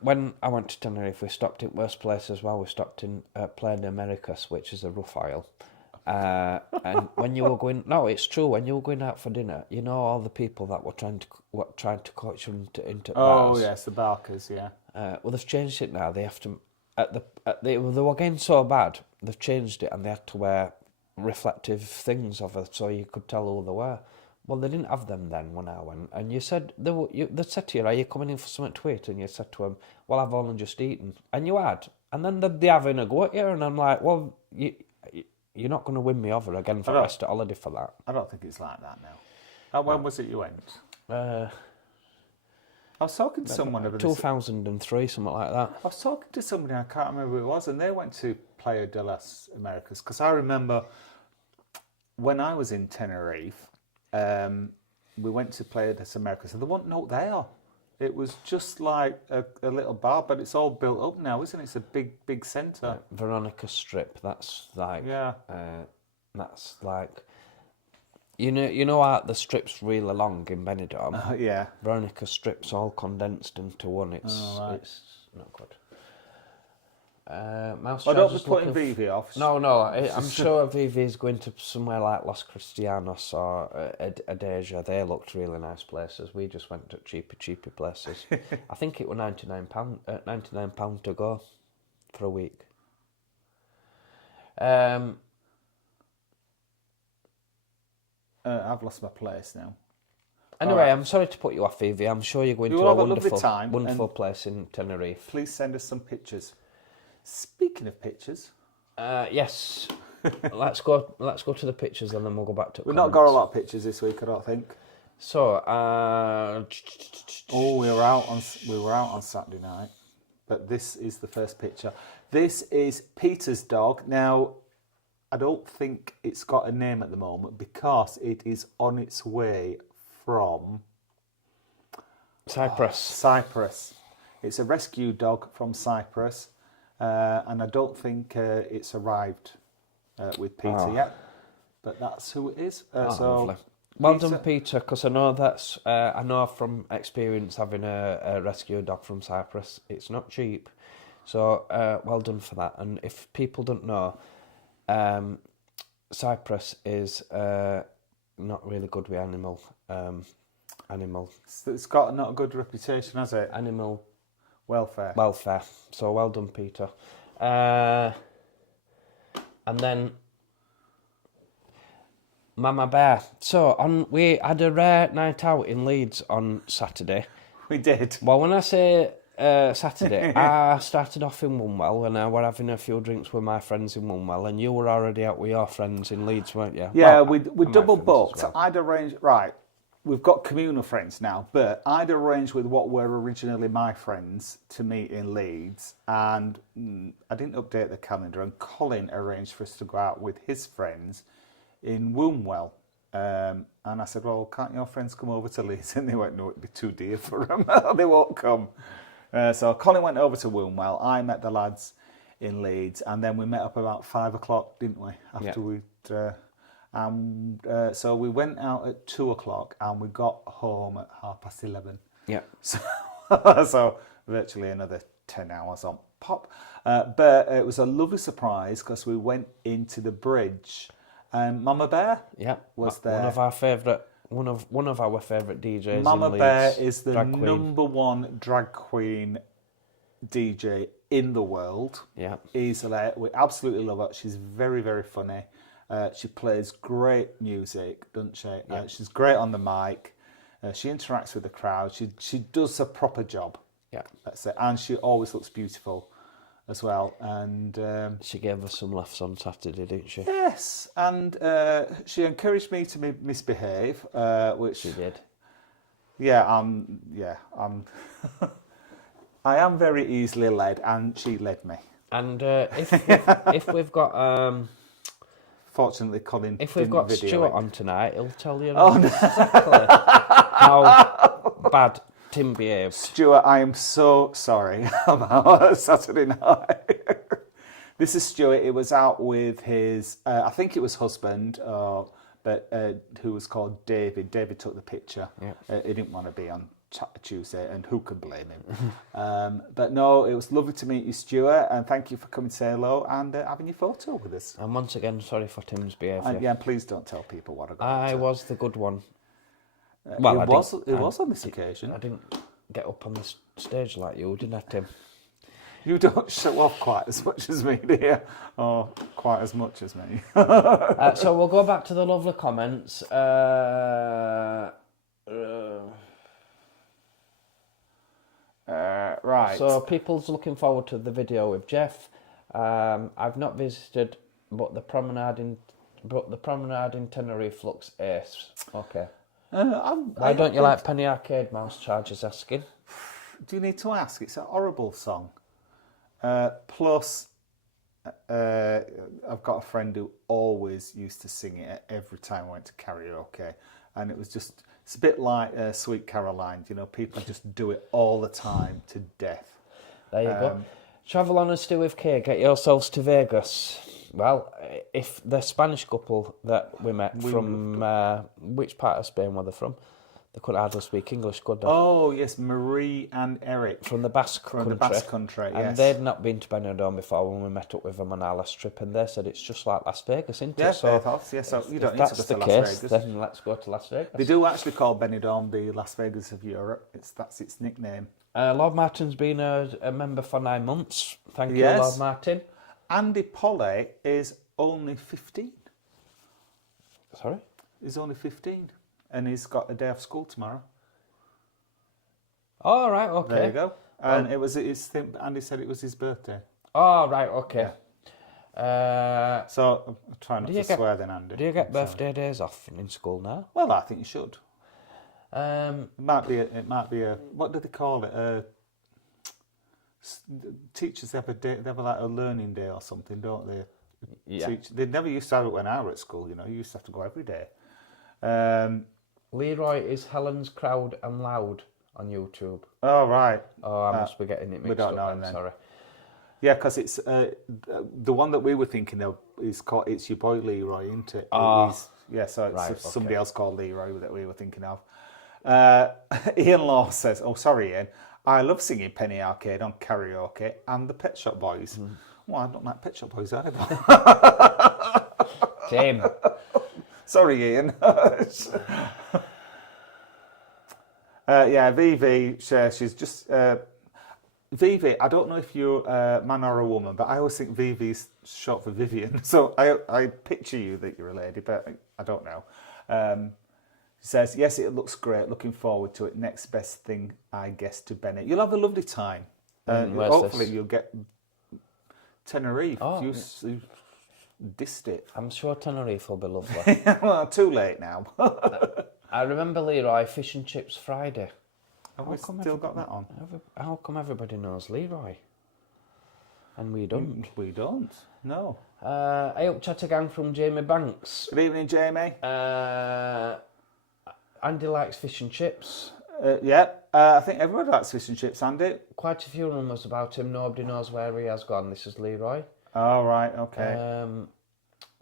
when I went to Tenerife, we stopped at worst place as well. We stopped in Playa de Americas, which is a rough isle. And when you were going, no, it's true. When you were going out for dinner, you know all the people that were trying to coach you into Oh bars. yes, the Barkers, yeah. Well, they've changed it now. They have to they were getting so bad. They've changed it, and they had to wear reflective things of it, so you could tell who they were. Well, they didn't have them then when I went, and you said they said to you, "Are you coming in for something to eat?" And you said to them, "Well, I've only just eaten," and you had, and then they having a go at you, and I'm like, "Well, you're not going to win me over again for the rest of the holiday for that." I don't think it's like that now. When was it you went? Uh, I was talking to someone about 2003, something like that. I was talking to somebody, I can't remember who it was, and they went to Playa de las Americas. Because I remember when I was in Tenerife, we went to Playa de las Americas, and there wasn't no there. It was just like a little bar, but it's all built up now, isn't it? It's a big centre. Veronica Strip, that's like... Yeah. That's like... You know how the strip's really long in Benidorm? Yeah. Veronica Strip's all condensed into one. It's right. it's not good. Mouse Well, don't be Charger's putting looking Vivi off. No, I'm sure Vivi's going to somewhere like Los Cristianos or Adeja. They looked really nice places. We just went to cheapy places. I think it was £99 to go for a week. I've lost my place now. Anyway, right. I'm sorry to put you off, Evie. I'm sure you're going You to will a have a lovely time, wonderful place in Tenerife. Please send us some pictures. Speaking of pictures, Yes. let's go to the pictures and then we'll go back to we've comments. not got a lot of pictures this week, I don't think. So, we were out on Saturday night, but this is the first picture. This is Peter's dog. Now, I don't think it's got a name at the moment because it is on its way from Cyprus. Cyprus. It's a rescue dog from Cyprus, and I don't think it's arrived with Peter yet. But that's who it is. Lovely. Well done, Peter, because I know from experience having a rescue dog from Cyprus, it's not cheap. So well done for that. And if people don't know, Cyprus is not really good with animal. It's got not a good reputation, has it? Animal welfare. So well done, Peter. And then Mama Bear. So we had a rare night out in Leeds on Saturday. We did. Well, when I say Saturday, I started off in Woolwell and I were having a few drinks with my friends in Woolwell, and you were already out with your friends in Leeds, weren't you? Yeah, well, we double booked. Well. I'd arranged, right, we've got communal friends now, but I'd arranged with what were originally my friends to meet in Leeds, and I didn't update the calendar, and Colin arranged for us to go out with his friends in Woolwell. And I said, well, can't your friends come over to Leeds? And they went, no, it'd be too dear for them. They won't come. So Colin went over to Woolwell. I met the lads in Leeds, and then we met up about 5 o'clock, didn't we? After we'd... so we went out at 2 o'clock, and we got home at 11:30. Yeah. So virtually another 10 hours on pop. But it was a lovely surprise because we went into the bridge, and Mama Bear was there. One of our favourite DJs. Mama in Leeds, Bear is the drag queen. number one drag queen DJ in the world. Yeah. Easily. We absolutely love her. She's very, very funny. She plays great music, doesn't she? Yeah. She's great on the mic. She interacts with the crowd. She does a proper job. Yeah. That's it. And she always looks beautiful as well. And she gave us some laughs on Saturday, didn't she? yes. And she encouraged me to misbehave, which She did. Yeah, I am very easily led, and she led me. And if we've got Fortunately, Colin. If we've got video Stuart it. on tonight, he'll tell you Oh, no. exactly how bad Tim behaved. Stuart, I am so sorry about Saturday night. This is Stuart. He was out with his, I think it was husband, but who was called David. David took the picture. Yeah. He didn't want to be on Chat Tuesday, and who could blame him? But no, it was lovely to meet you, Stuart, and thank you for coming to say hello and having your photo with us. And once again, sorry for Tim's behaviour. And yeah, please don't tell people what I got. I was the good one. It was on this occasion. I didn't get up on the stage like you, didn't I, Tim? You don't show off quite as much as me, do you? Or quite as much as me. So we'll go back to the lovely comments. Right. So people's looking forward to the video with Jeff. I've not visited, but the promenade in Tenerife looks ace. Okay. Why don't you like Penny Arcade? Mouse Charge is asking. Do you need to ask? It's a horrible song. Plus, I've got a friend who always used to sing it every time I went to karaoke, and it's a bit like Sweet Caroline. You know, people just do it all the time to death. There you go. Travel on and stay with Kay. Get yourselves to Vegas. Well, if the Spanish couple that we met from which part of Spain were they from? They couldn't hardly speak English, could they? Oh yes, Marie and Eric from the Basque country. From the Basque country, yes. And they'd not been to Benidorm before when we met up with them on our last trip, and they said it's just like Las Vegas, isn't it? Yeah, so so you don't if need to that's go the to Las case, Vegas. then let's go to Las Vegas. They do actually call Benidorm the Las Vegas of Europe. That's its nickname. Lord Martin's been a member for 9 months. Thank you, Yes. Lord Martin. Andy Polly is only 15. Sorry? He's only 15, and he's got a day off school tomorrow. Oh, right, okay. There you go. And it was his thing. Andy said it was his birthday. Oh, right, okay. So I'm trying not to swear then, Andy. Do you get birthday days off in school now? Well, I think you should. Um, It might be a. What do they call it? Teachers have a day. They have like a learning day or something, don't they? Yeah. They never used to have it when I was at school. You know, you used to have to go every day. Leroy is Helen's Crowd and Loud on YouTube. Oh right. Oh, I must be getting it mixed up. We don't know. I'm sorry. Yeah, because it's the one that we were thinking of is called It's Your Boy Leroy, isn't it? Oh. So it's Right, somebody okay. else called Leroy that we were thinking of. Ian Law says, "Oh, sorry, Ian. I love singing Penny Arcade on karaoke and the Pet Shop Boys." Well, I don't like Pet Shop Boys either. Tim. Sorry, Ian. Vivi, she's just... Vivi, I don't know if you're a man or a woman, but I always think Vivi's short for Vivian. So I picture you that you're a lady, but I don't know. She says, yes, it looks great. Looking forward to it. Next best thing, I guess, to Bennett. You'll have a lovely time. Hopefully you'll get Tenerife. Oh, you dissed it. I'm sure Tenerife will be lovely. Well, too late now. I remember Leroy Fish and Chips Friday. Have we still got that on? How come everybody knows Leroy? And we don't. We don't. No. Hey up Chattergang from Jamie Banks. Good evening, Jamie. Andy likes fish and chips. I think everybody likes fish and chips, Andy. Quite a few rumours about him. Nobody knows where he has gone. This is Leroy. Oh, right, okay.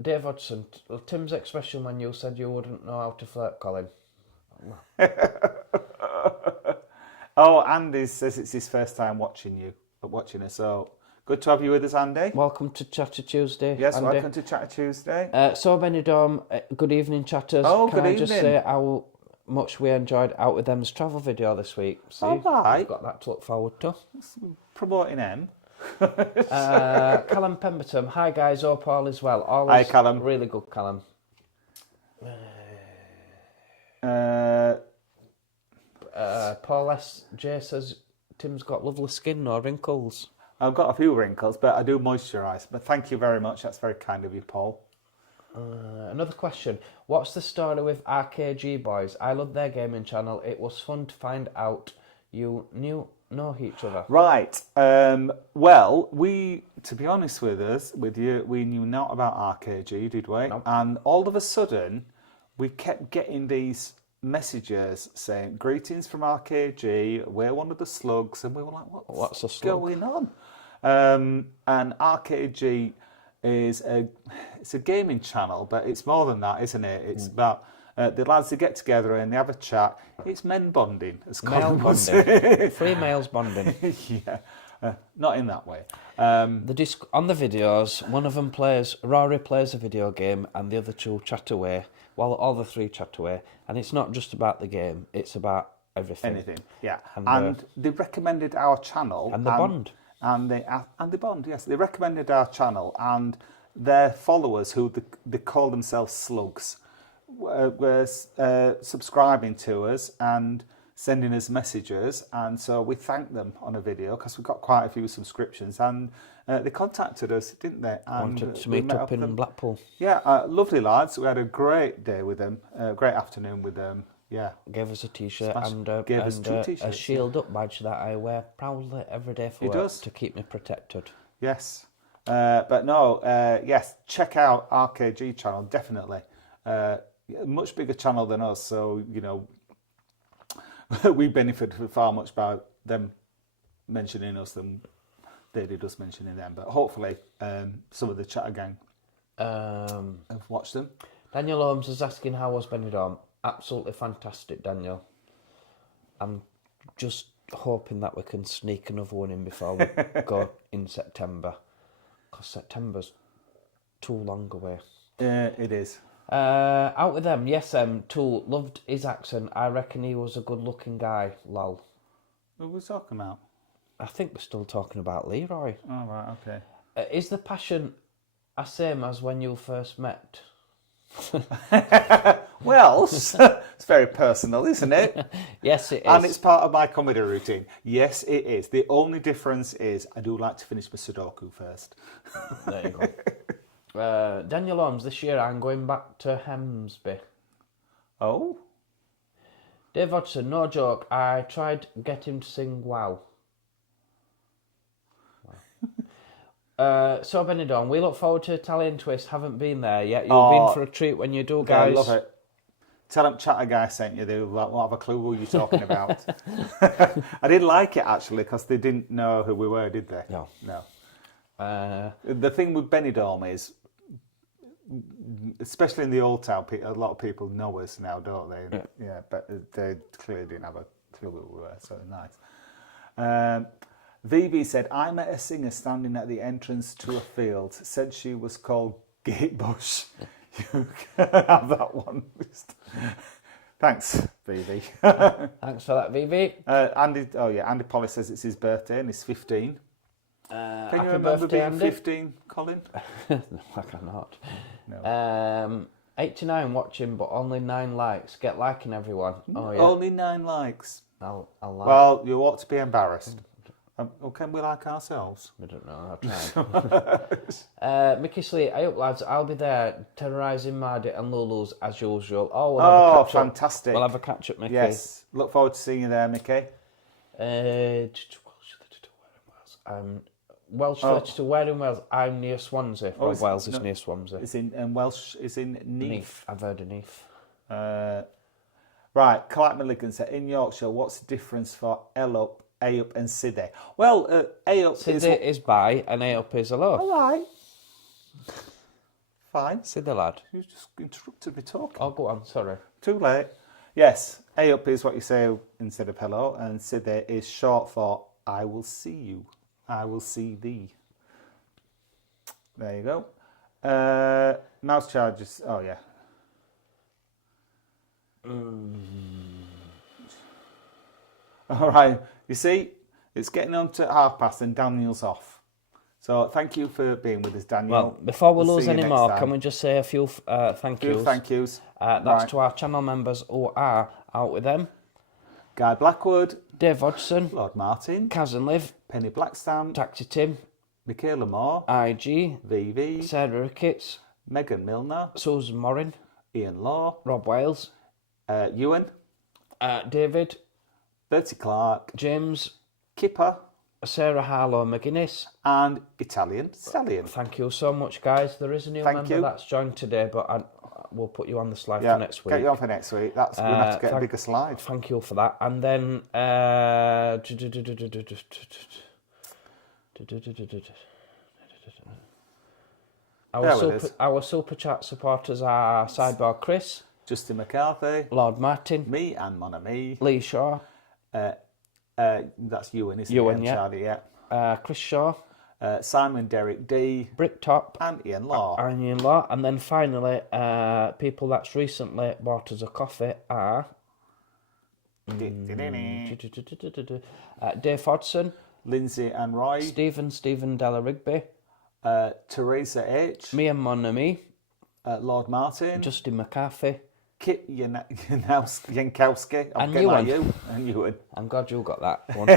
Dave Hodgson, Tim's expression when you said you wouldn't know how to flirt, Colin. Oh, Andy says it's his first time watching us, so good to have you with us, Andy. Welcome to Chatter Tuesday. Yes, Andy. welcome to Chatter Tuesday. So Benidorm, good evening, chatters. Oh, Can good I just evening. say how much we enjoyed Out With Them's travel video this week? See, All right. we've got that to look forward to. Promoting M. Callum Pemberton, hi guys, hope all is well. All Hi, is Callum. Really good, Callum. Paul S. J says Tim's got lovely skin, no wrinkles. I've got a few wrinkles, but I do moisturise. But thank you very much. That's very kind of you, Paul. Another question. What's the story with RKG boys? I love their gaming channel. It was fun to find out you know each other. Right. Well, to be honest with you, we knew not about RKG, did we? Nope. And all of a sudden, we kept getting these messages saying, greetings from RKG, we're one of the slugs. And we were like, what's a slug? going on? And RKG it's a gaming channel, but it's more than that, isn't it? It's about the lads that get together and they have a chat. It's men bonding, as Male Colin would say. bonding. Three males bonding. Yeah, not in that way. On the videos, one of them Rory plays a video game and the other two chat away, while all the three chat away. And it's not just about the game, it's about everything. Anything, yeah. And they recommended our channel. And the bond. And the bond, yes. They recommended our channel, and their followers, who they call themselves slugs, were subscribing to us and sending us messages. And so we thanked them on a video because we got quite a few subscriptions. And they contacted us, didn't they? And Wanted to meet up in Blackpool. Yeah, lovely lads. We had a great day with them, a great afternoon with them. Yeah. Gave us a t-shirt and a a shield up badge that I wear proudly every day for work to keep me protected. Yes. But no, yes, check out RKG channel, definitely. Much bigger channel than us, so, you know, we benefited far much by them mentioning us than they did us mentioning them. But hopefully some of the chatter gang have watched them. Daniel Holmes is asking how was Benidorm. Absolutely fantastic, Daniel. I'm just hoping that we can sneak another one in before we go in September. Because September's too long away. Yeah, it is. Out with them, yes, Tool. Loved his accent. I reckon he was a good-looking guy, lol. Who are we talking about? I think we're still talking about Leroy. Oh, right, okay. Is the passion the same as when you first met? Well, it's very personal, isn't it? Yes, it is. And it's part of my comedy routine. Yes, it is. The only difference is I do like to finish my Sudoku first. There you go. Daniel Holmes, this year I'm going back to Hemsby. Oh? Dave Hodgson, no joke, I tried to get him to sing Wow. So Benidorm, we look forward to Italian Twist. Haven't been there yet. You'll be in for a treat when you do, guys. I love it. Tell them Chatter Guy sent you. They won't have a clue who you're talking about. I did like it, actually, because they didn't know who we were, did they? No. The thing with Benidorm is, especially in the old town, a lot of people know us now, don't they? Yeah, but they clearly didn't have a clue who we were, so nice. VB said, I met a singer standing at the entrance to a field. Said she was called Gatebush. You can have that one. Thanks, VB. Thanks for that, VB. Andy Polly says it's his birthday and he's 15. Can you remember birthday, being Andy? 15, Colin? No, I cannot. No. 89 watching, but only 9 likes. Get liking, everyone. Oh, yeah. Only 9 likes. I'll like. Well, you ought to be embarrassed. Can we like ourselves? I don't know, I'll try. Mickey Sleet, hey up lads, I'll be there terrorising Mardy and Lulu's as usual. Oh, we'll have a catch fantastic. We'll have a catch up, Mickey. Yes, look forward to seeing you there, Mickey. Welsh to where in Wales? I'm near Swansea. Wales is near Swansea. It's in Welsh, it's in Neath. I've heard of Neath. Right, Clark Milligan said, in Yorkshire, what's the difference for A-up and Sidde? Well, A-up is bye and A-up is hello. All right. Fine. Sidde lad. You just interrupted me talking. Oh, go on, sorry. Too late. Yes, A-up is what you say instead of hello, and Sidde is short for I will see you. I will see thee. There you go. Mouse charges. Oh, yeah. All right. You see, it's getting on to past and Daniel's off. So thank you for being with us, Daniel. Well, before we lose any more, can we just say a few thank yous? Thank yous. That's right. To our channel members who are out with them. Guy Blackwood. Dave Hodgson. Lord Martin. Kaz and Liv. Penny Blackstamp. Taxi Tim. Michaela Moore. IG. VV. Sarah Ricketts. Megan Milner. Susan Morin. Ian Law. Rob Wales. Ewan. David. Bertie Clark. James. Kipper. Sarah Harlow McGuinness. And Italian Stallion. Thank you so much, guys. There is a new member that's joined today, but we'll put you on the slide for next week. Get you on for next week. We'll have to get a bigger slide. Thank you for that. And then... Our super chat supporters are Sideboard Chris, Justin McCarthy, Lord Martin, me and Mon Ami. Lee Shaw, That's Ewan, isn't Ewan, it? yeah. Charlie, yeah. Chris Shaw, Simon Derek D, Bricktop, and Ian Law. And then finally, people that's recently bought us a coffee are Dave Hodson, Lindsay and Roy, Stephen Della Rigby, Teresa H, me and Mon Ami, Lord Martin, Justin McCarthy, Kit Yankowski, And getting like Ewan. you, and Ewan. I'm glad you got that one.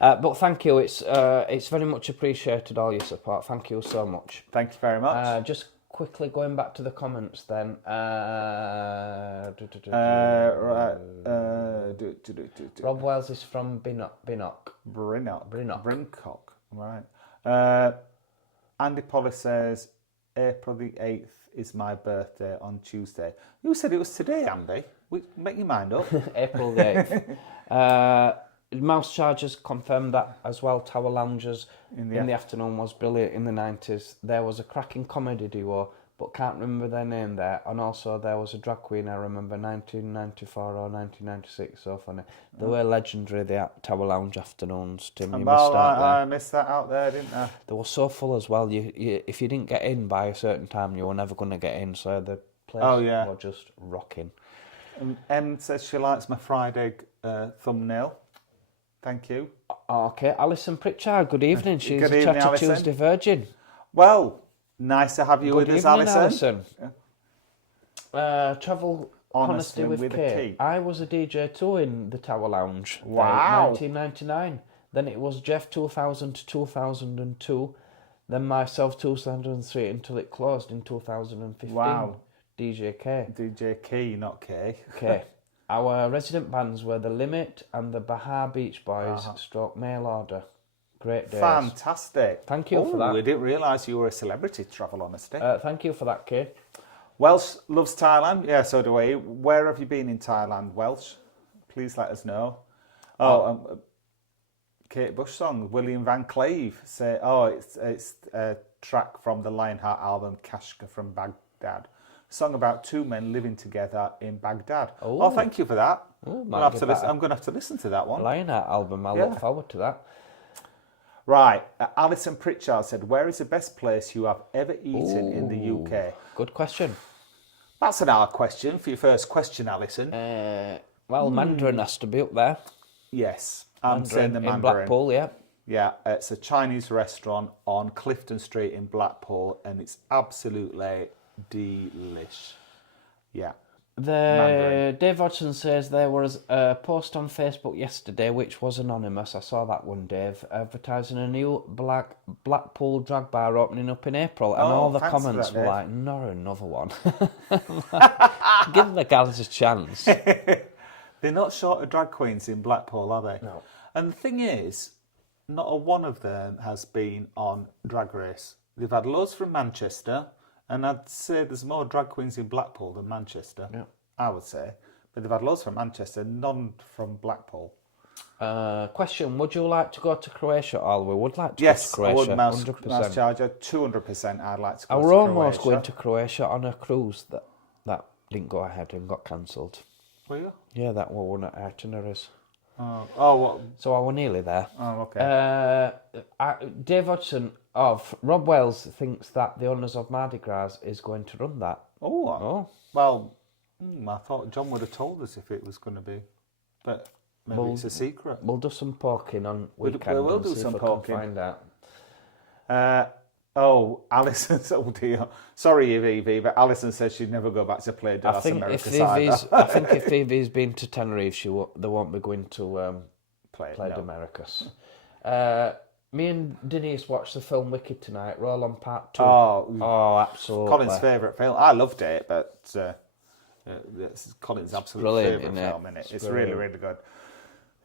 But thank you. It's very much appreciated, all your support. Thank you so much. Thank you very much. Just quickly going back to the comments then. Rob Wells is from Binnock. Brincock. Right. Andy Polly says, April the 8th is my birthday on Tuesday. You said it was today, Andy. Make your mind up. April the 8th. Mouse Chargers confirmed that as well. Tower Loungers in the afternoon was brilliant in the 90s. There was a cracking comedy duo, but can't remember their name there. And also there was a drag queen, I remember, 1994 or 1996, so funny. They were legendary, the Tower Lounge afternoons, Tim. You missed out there. I missed that out there, didn't I? They were so full as well. You if you didn't get in by a certain time, you were never going to get in, so the place were just rocking. Em says she likes my fried egg thumbnail. Thank you. Okay, Alison Pritchard, good evening. She's Good a evening, Chatty Alison. Tuesday virgin. Well, nice to have you Good with us, evening, Alison. Travel Honesty with Kate. I was a DJ too in the Tower Lounge. Wow. 1999. Then it was Jeff 2000 to 2002. Then myself 2003 until it closed in 2015. Wow. DJ K. DJ Key, not K. Okay. Our resident bands were The Limit and the Bahar Beach Boys stroke mail order. Great days. Fantastic. Thank you for that. We didn't realise you were a celebrity, Travel Honesty. Thank you for that, Kay. Welsh loves Thailand. Yeah, so do we. Where have you been in Thailand, Welsh? Please let us know. Kate Bush song, William Van Cleve. Say, it's a track from the Lionheart album, Kashka from Baghdad. Song about two men living together in Baghdad. Oh, thank you for that. I'm going to have to listen to that one. Lionheart album, I look forward to that. Right, Alison Pritchard said, where is the best place you have ever eaten in the UK? Good question. That's an hard question for your first question, Alison. Mandarin has to be up there. Yes, I'm saying the Mandarin. In Blackpool, yeah. Yeah, it's a Chinese restaurant on Clifton Street in Blackpool, and it's absolutely delish. Yeah. Dave Hodgson says there was a post on Facebook yesterday which was anonymous. I saw that one, Dave, advertising a new Blackpool drag bar opening up in April, and all the comments were like, "Not another one." Give the guys a chance. They're not short of drag queens in Blackpool, are they? No. And the thing is, not a one of them has been on Drag Race. They've had loads from Manchester. And I'd say there's more drag queens in Blackpool than Manchester, I would say. But they've had loads from Manchester, none from Blackpool. Question, would you like to go to Croatia, Al? We would like to go to Croatia. Yes, I would, Mouse Charger, 200% I'd like to go to Croatia. I were almost going to Croatia on a cruise that didn't go ahead and got cancelled. Were you? Yeah, that were one of our itineraries. What? So I were nearly there. Oh, okay. Dave Hodgson of Rob Wells thinks that the owners of Mardi Gras is going to run that. Well, I thought John would have told us if it was going to be, but maybe it's a secret. We'll do some poking on weekend. We'll do some poking. Find out. Alison, oh dear. Sorry, Evie, but Alison says she'd never go back to play Dallas America Cider. I think if Evie's been to Tenerife, they won't be going to play Americas. Me and Denise watched the film Wicked tonight, Roll on Part 2. Oh, absolutely. Colin's favourite film. I loved it, but it's Colin's absolute favourite film, isn't it? It's really, really good.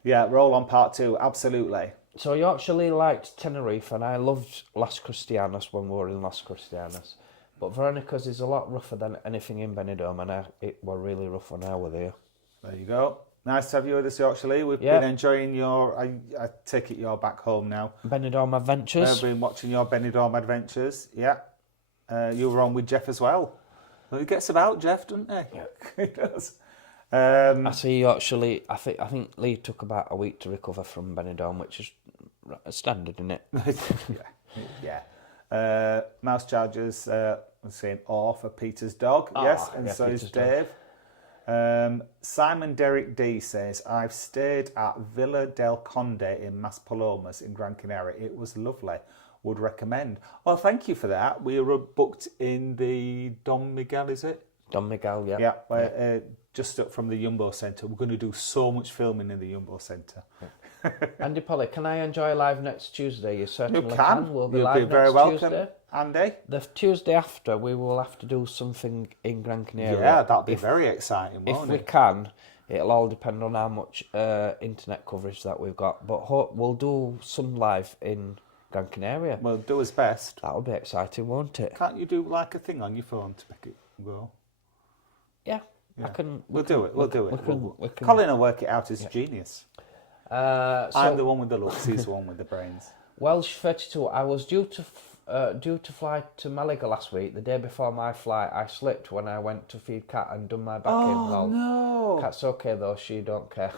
Yeah, Roll on Part 2, absolutely. So you actually liked Tenerife, and I loved Las Cristianas when we were in Las Cristianas. But Veronica's is a lot rougher than anything in Benidorm, and it were really rough when I were there. There you go. Nice to have you with us, Yorkshire Lee. We've been enjoying your... I take it you're back home now. Benidorm Adventures. I've been watching your Benidorm Adventures, yeah. you were on with Jeff as well. Well, he gets about, Jeff, doesn't he? Yeah. He does. I see you actually, I think Lee took about a week to recover from Benidorm, which is standard, isn't it? Yeah. Mouse Chargers saying "aw" for Peter's dog. Yes, and yeah, so Peter's is Dave. Simon Derek D says, I've stayed at Villa del Conde in Maspalomas in Gran Canaria. It was lovely. Would recommend. Oh, thank you for that. We were booked in the Don Miguel, is it? Don Miguel, yeah. Yeah, just up from the Jumbo Centre. We're going to do so much filming in the Jumbo Centre. Andy Polly, can I enjoy live next Tuesday? You certainly You can. We'll be You'll live be very next welcome, Tuesday. Andy. The Tuesday after, we will have to do something in Gran Canaria. Yeah, that'll be very exciting, If won't we it? can, it'll all depend on how much internet coverage that we've got. But we'll do some live in Gran Canaria. We'll do his best. That'll be exciting, won't it? Can't you do like a thing on your phone to make it go? Yeah. Yeah. I can. We'll do it. We can, Colin will work it out as a genius. so I'm the one with the looks. He's the one with the brains. Welsh 32. I was due to fly to Malaga last week. The day before my flight, I slipped when I went to feed Cat and done my back in. Well, no! Cat's okay though. She don't care.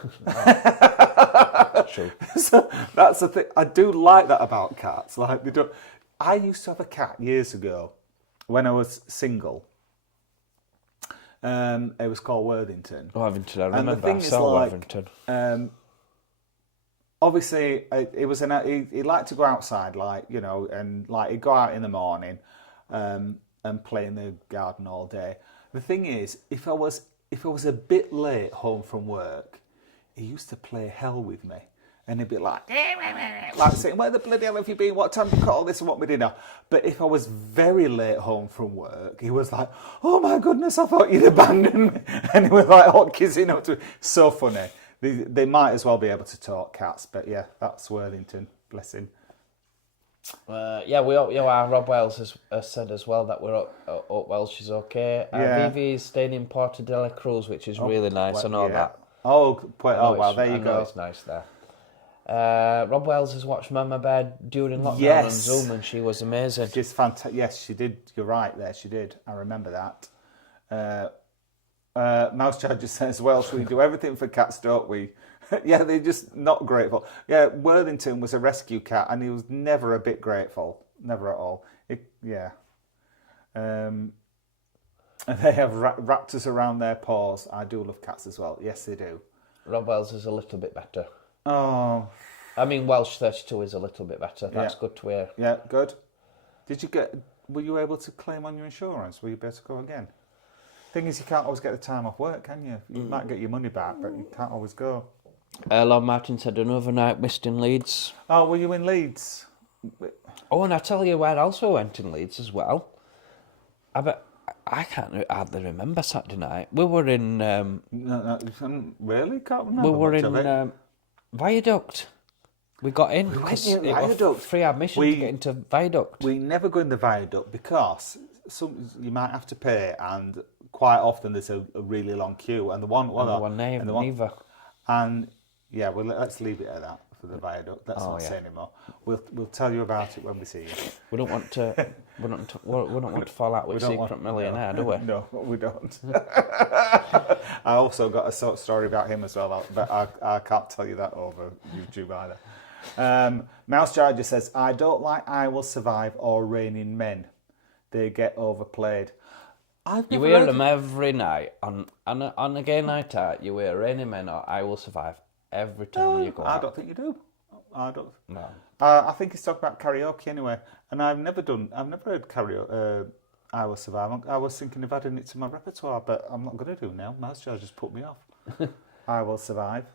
True. So that's the thing. I do like that about cats. Like they don't. I used to have a cat years ago when I was single. It was called Worthington. Worthington, I And the remember. thing I is, saw like, Worthington. Obviously, it was he liked to go outside, like, you know, and like he'd go out in the morning, and play in the garden all day. The thing is, if I was a bit late home from work, he used to play hell with me. And he'd be like saying, where the bloody hell have you been? What time did you cut all this and what me dinner? But if I was very late home from work, he was like, oh my goodness, I thought you'd abandoned me. And he was like, oh, kissing up to me. So funny. They might as well be able to talk, cats. But yeah, that's Worthington. Bless him. Yeah, Rob Wells has said as well that we're up Welsh is okay. Yeah. Vivi is staying in Porto de la Cruz, which is really nice. I know that. Oh, well, there you go. It's nice there. Rob Wells has watched Mama Bear during lockdown on Yes. Zoom, and she was amazing. She's fantastic. Yes, she did. You're right there. She did. I remember that. Mouse Charger says, Welsh, we do everything for cats, don't we? Yeah, they're just not grateful. Yeah, Worthington was a rescue cat, and he was never a bit grateful. Never at all. And they have raptors around their paws. I do love cats as well. Yes, they do. Rob Wells is a little bit better. Oh. I mean, Welsh 32 is a little bit better. That's Yeah. good to hear. Yeah, good. Were you able to claim on your insurance? Were you able to go again? Thing is, you can't always get the time off work, can you? You might get your money back, but you can't always go. Lord Martin said another night missed in Leeds. Oh, were you in Leeds? Oh, and I tell you where else we went in Leeds as well. I can't hardly remember Saturday night. We were in... really? Can't remember. we were much of it. in Viaduct. We got in because near it was Viaduct. free admission to get into Viaduct. We never go in the Viaduct because you might have to pay, and quite often there's a really long queue. And Neither. And yeah, well, let's leave it at that for the Viaduct. Let's not say anymore. We'll tell you about it when we see you. We don't want to. we don't want to fall out with Secret Millionaire, do we? No, we don't. I also got a story about him as well, but I can't tell you that over YouTube either. Mouse Charger says, I don't like I Will Survive or Raining Men. They get overplayed. You hear them every night. On a gay night out, you hear Raining Men or I Will Survive every time you go out. I don't think you do. I don't. No. I think he's talking about karaoke anyway. And I've never heard karaoke. I Will Survive. I was thinking of adding it to my repertoire, but I'm not going to do now. Mouse Charger just put me off. I Will Survive.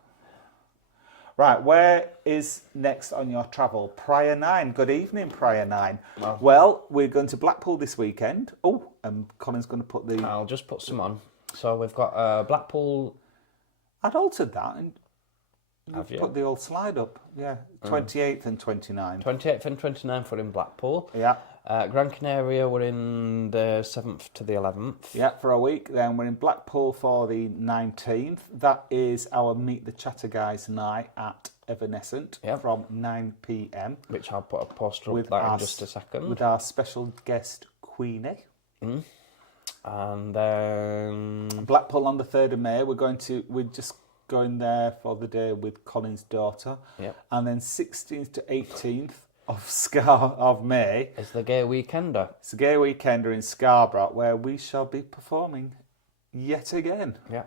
Right, where is next on your travel? Prior 9. Good evening, Prior 9. Oh. Well, we're going to Blackpool this weekend. Oh, and Colin's going to put the... I'll just put some on. So we've got Blackpool... I'd altered that and have you? Put the old slide up. Yeah, 28th and 29th. 28th and 29th we're in Blackpool. Yeah. Gran Canaria we're in the 7th to the 11th. Yeah, for a week. Then we're in Blackpool for the 19th. That is our Meet the Chatter Guys night at Evanescent from 9 p.m. Which I'll put a poster up there in just a second. With our special guest Queenie. And then Blackpool on the 3rd of May. We're just going there for the day with Colin's daughter. Yep. And then 16th to 18th of May. It's the Gay Weekender. It's a Gay Weekender in Scarborough where we shall be performing yet again. Yeah.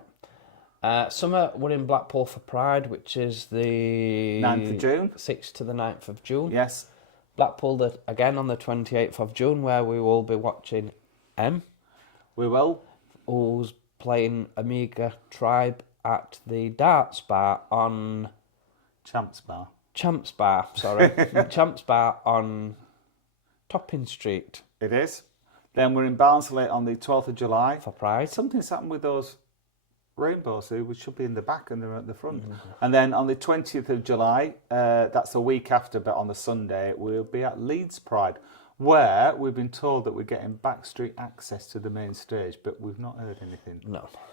Summer, we're in Blackpool for Pride, which is the 9th of June. 6th to the 9th of June. Yes. Blackpool again on the 28th of June, where we will be watching M. We will. Who's playing Amiga Tribe at the Darts Bar on... Champs Bar, sorry. Champs Bar on Topping Street. It is. Then we're in Barnsley on the 12th of July. For Pride. Something's happened with those rainbows, which should be in the back and they're at the front. And then on the 20th of July, that's a week after, but on the Sunday, we'll be at Leeds Pride, where we've been told that we're getting backstreet access to the main stage, but we've not heard anything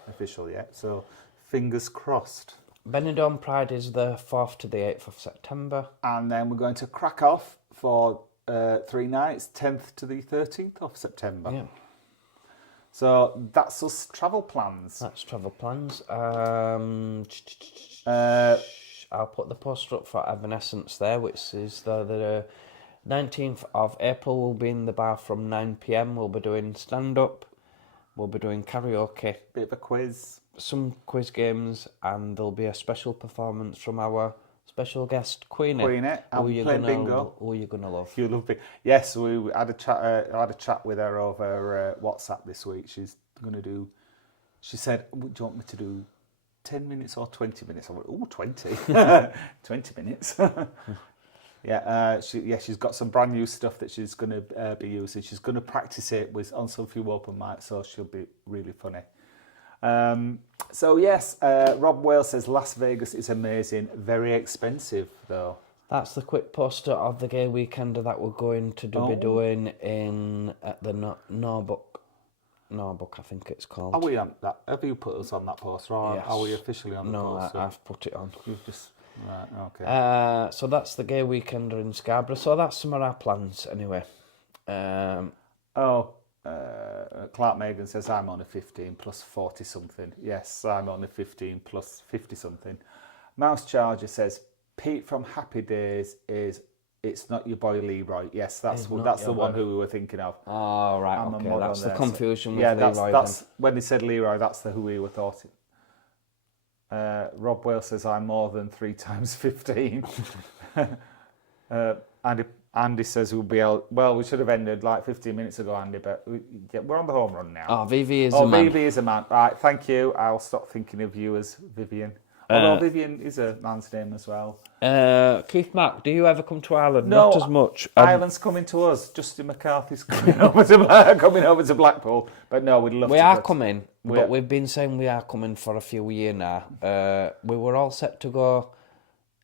official yet. So fingers crossed. Benidorm Pride is the 4th to the 8th of September. And then we're going to Krakow for 3 nights, 10th to the 13th of September. Yeah. So that's us travel plans. That's travel plans. I'll put the poster up for Evanescence there, which is the 19th of April. We'll be in the bar from 9 p.m. We'll be doing stand-up. We'll be doing karaoke. Bit of a quiz. Some quiz games, and there'll be a special performance from our special guest, Queenie. Who you playing bingo. Who you gonna love? You love bingo. Yes, we had a chat. I had a chat with her over WhatsApp this week. She's gonna do. She said, "Do you want me to do 10 minutes or 20 minutes?" I went, "Oh, 20, 20 minutes." She's got some brand new stuff that she's going to be using. She's going to practice it on some few open mics, so she'll be really funny. Rob Wales says Las Vegas is amazing, very expensive though. That's the quick poster of the Gay Weekender that we're going to be doing at the Norbuck, I think it's called. Are we on that? Have you put us on that poster, or yes. are we officially on the poster? No, I've put it on. You've just... Right, okay. So that's the Gay Weekender in Scarborough. So that's some of our plans anyway. Clark Megan says I'm only 15 plus 40 something. Yes, I'm only 15 plus 50 something. Mouse Charger says Pete from Happy Days is It's Not Your Boy Leroy. Yes, that's the one who we were thinking of. Oh right, okay. That's the confusion with Leroy. That's when they said Leroy. That's who we were thought. Rob Wales says I'm more than 3 times 15. Andy says we'll be able... Well, we should have ended like 15 minutes ago, Andy, but we're on the home run now. Oh, Vivi is a man. Vivi is a man. Right, thank you. I'll stop thinking of you as Vivian. Although Vivian is a man's name as well. Keith Mack, do you ever come to Ireland? No, not as much. Ireland's coming to us. Justin McCarthy's coming over to Blackpool. But no, we'd love to. We are coming, but we've been saying we are coming for a few years now. We were all set to go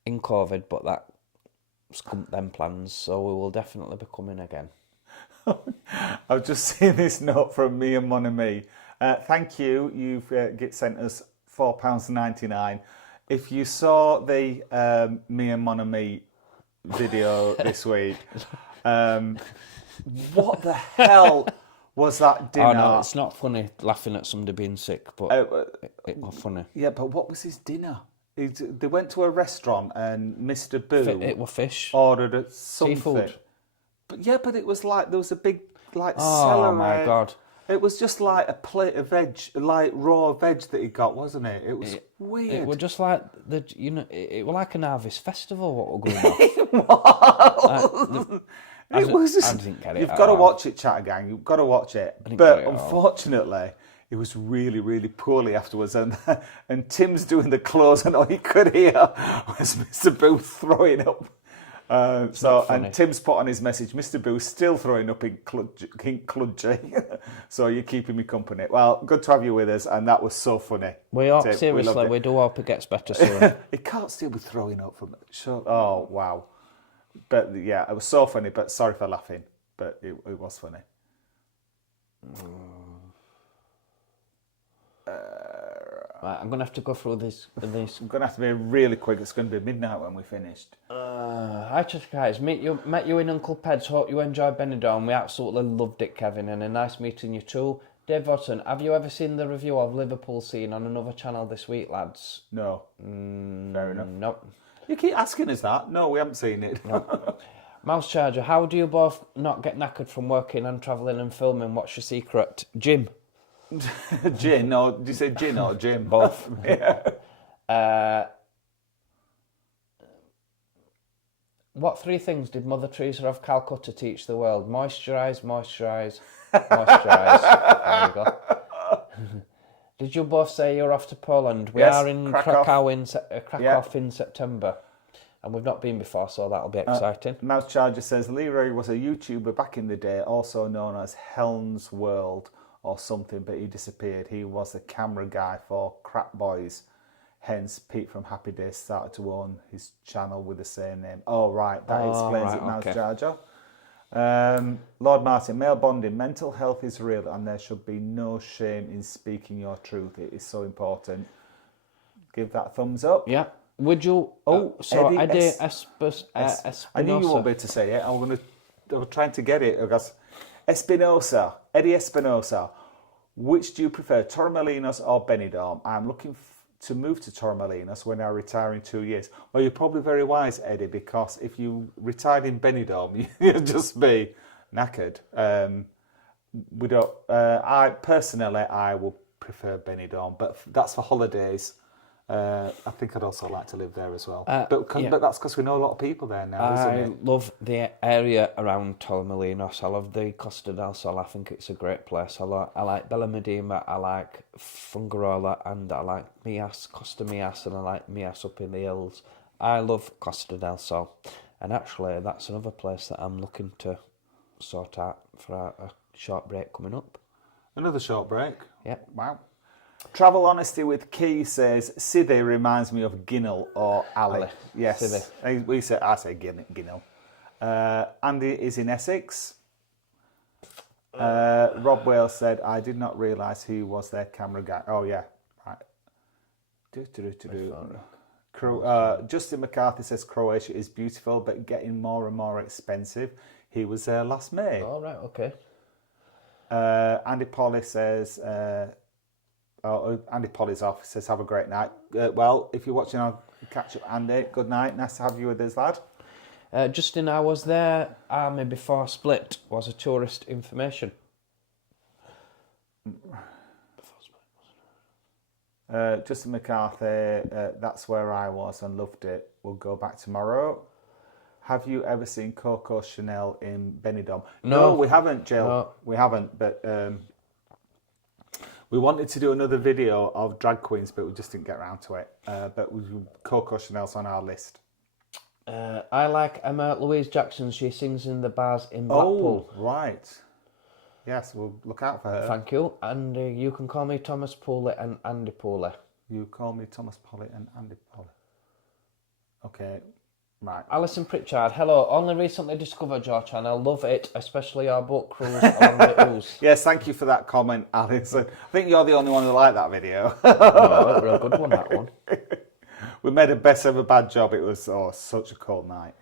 in COVID, but that's come them plans, so we will definitely be coming again. I've just seen this note from me and Mon and Me. Thank you. You've sent us £4.99. If you saw the Me and Mon and Me video this week, what the hell was that dinner? Oh no, it's not funny laughing at somebody being sick, but it was funny. Yeah, but what was his dinner? They went to a restaurant and Mr. Boo it was fish, ordered something. Seafood. But it was like there was a big celery. Oh my god! It was just like a plate of veg, like raw veg that he got, wasn't it? It was weird. It was just like it was like an harvest festival. What were going on? I didn't get it. You've got to watch it, Chatter Gang. You've got to watch it. But unfortunately, it was really, really poorly afterwards. And Tim's doing the close, and all you could hear was Mr. Booth throwing up. And Tim's put on his message, Mr. Boo's still throwing up in Cludgy. So you're keeping me company. Well, good to have you with us, and that was so funny. We do hope it gets better soon. It can't still be throwing up from it. Sure. Oh, wow. But yeah, it was so funny, but sorry for laughing. But it was funny. Right, I'm going to have to go through this. I'm going to have to be really quick. It's going to be midnight when we finished. Hi, Chester guys. Met you in Uncle Ped's. Hope you enjoyed Benidorm. We absolutely loved it, Kevin, and a nice meeting you too. Dave Watson, have you ever seen the review of Liverpool scene on another channel this week, lads? No. Fair enough. Nope. You keep asking us that. No, we haven't seen it. Nope. Mouse Charger, how do you both not get knackered from working and travelling and filming? What's your secret? Gym. Gin, or did you say gin or Jim? Both. Yeah. What 3 things did Mother Teresa of Calcutta teach the world? Moisturise, moisturise, moisturise. There you go. Did you both say you're off to Poland? We are in Krakow in September. And we've not been before, so that'll be exciting. Mouse Charger says, Leroy was a YouTuber back in the day, also known as Helm's World or something, but he disappeared. He was the camera guy for Crap Boys. Hence, Pete from Happy Days started to own his channel with the same name. Oh, right. That explains it, Mouse Charger. Lord Martin, male bonding. Mental health is real and there should be no shame in speaking your truth. It is so important. Give that a thumbs up. Yeah. Would you... Eddie Espinosa. I knew you won't be able to say it. I was trying to get it. Because Eddie Espinosa. Which do you prefer, Torremolinos or Benidorm? I'm looking to move to Torremolinos when I retire in 2 years. Well, you're probably very wise, Eddie, because if you retired in Benidorm, you'd just be knackered. We don't. I will prefer Benidorm, but that's for holidays. I think I'd also like to live there as well. But that's because we know a lot of people there now, isn't it? I love the area around Torremolinos. I love the Costa del Sol. I think it's a great place. I like Bella Medina, I like Fungarola, and I like Mias, Costa Mias, and I like Mias up in the hills. I love Costa del Sol. And actually, that's another place that I'm looking to sort out for a short break coming up. Another short break? Yeah. Wow. Travel Honesty with Key says, Sidi reminds me of Ginnell or Ali. Yes. Sidi. I say Ginnell. Andy is in Essex. Rob Wales said, I did not realise he was their camera guy. Oh, yeah. Right. Justin McCarthy says, Croatia is beautiful, but getting more and more expensive. He was there last May. Oh, right, okay. Andy Polly says... Andy Polly's off. Says, have a great night. Well, if you're watching, I'll catch up. Andy, good night. Nice to have you with us, lad. Justin, I was there. Army before split was a tourist information. Justin McCarthy, that's where I was and loved it. We'll go back tomorrow. Have you ever seen Coco Chanel in Benidorm? No, we haven't, Jill. No. We haven't, but... we wanted to do another video of drag queens, but we just didn't get around to it. But Coco Chanel's on our list. I like Emma Louise Jackson. She sings in the bars in Blackpool. Oh, right. Yes, we'll look out for her. Thank you. And you can call me Thomas Pooley and Andy Pooley. You call me Thomas Pooley and Andy Pooley. Okay. Right. Alison Pritchard, hello. Only recently discovered your channel. Love it, especially your boat cruise along the ooze. Yes, thank you for that comment, Alison. I think you're the only one who liked that video. No, a real good one, that one. We made a best of a bad job. It was such a cold night.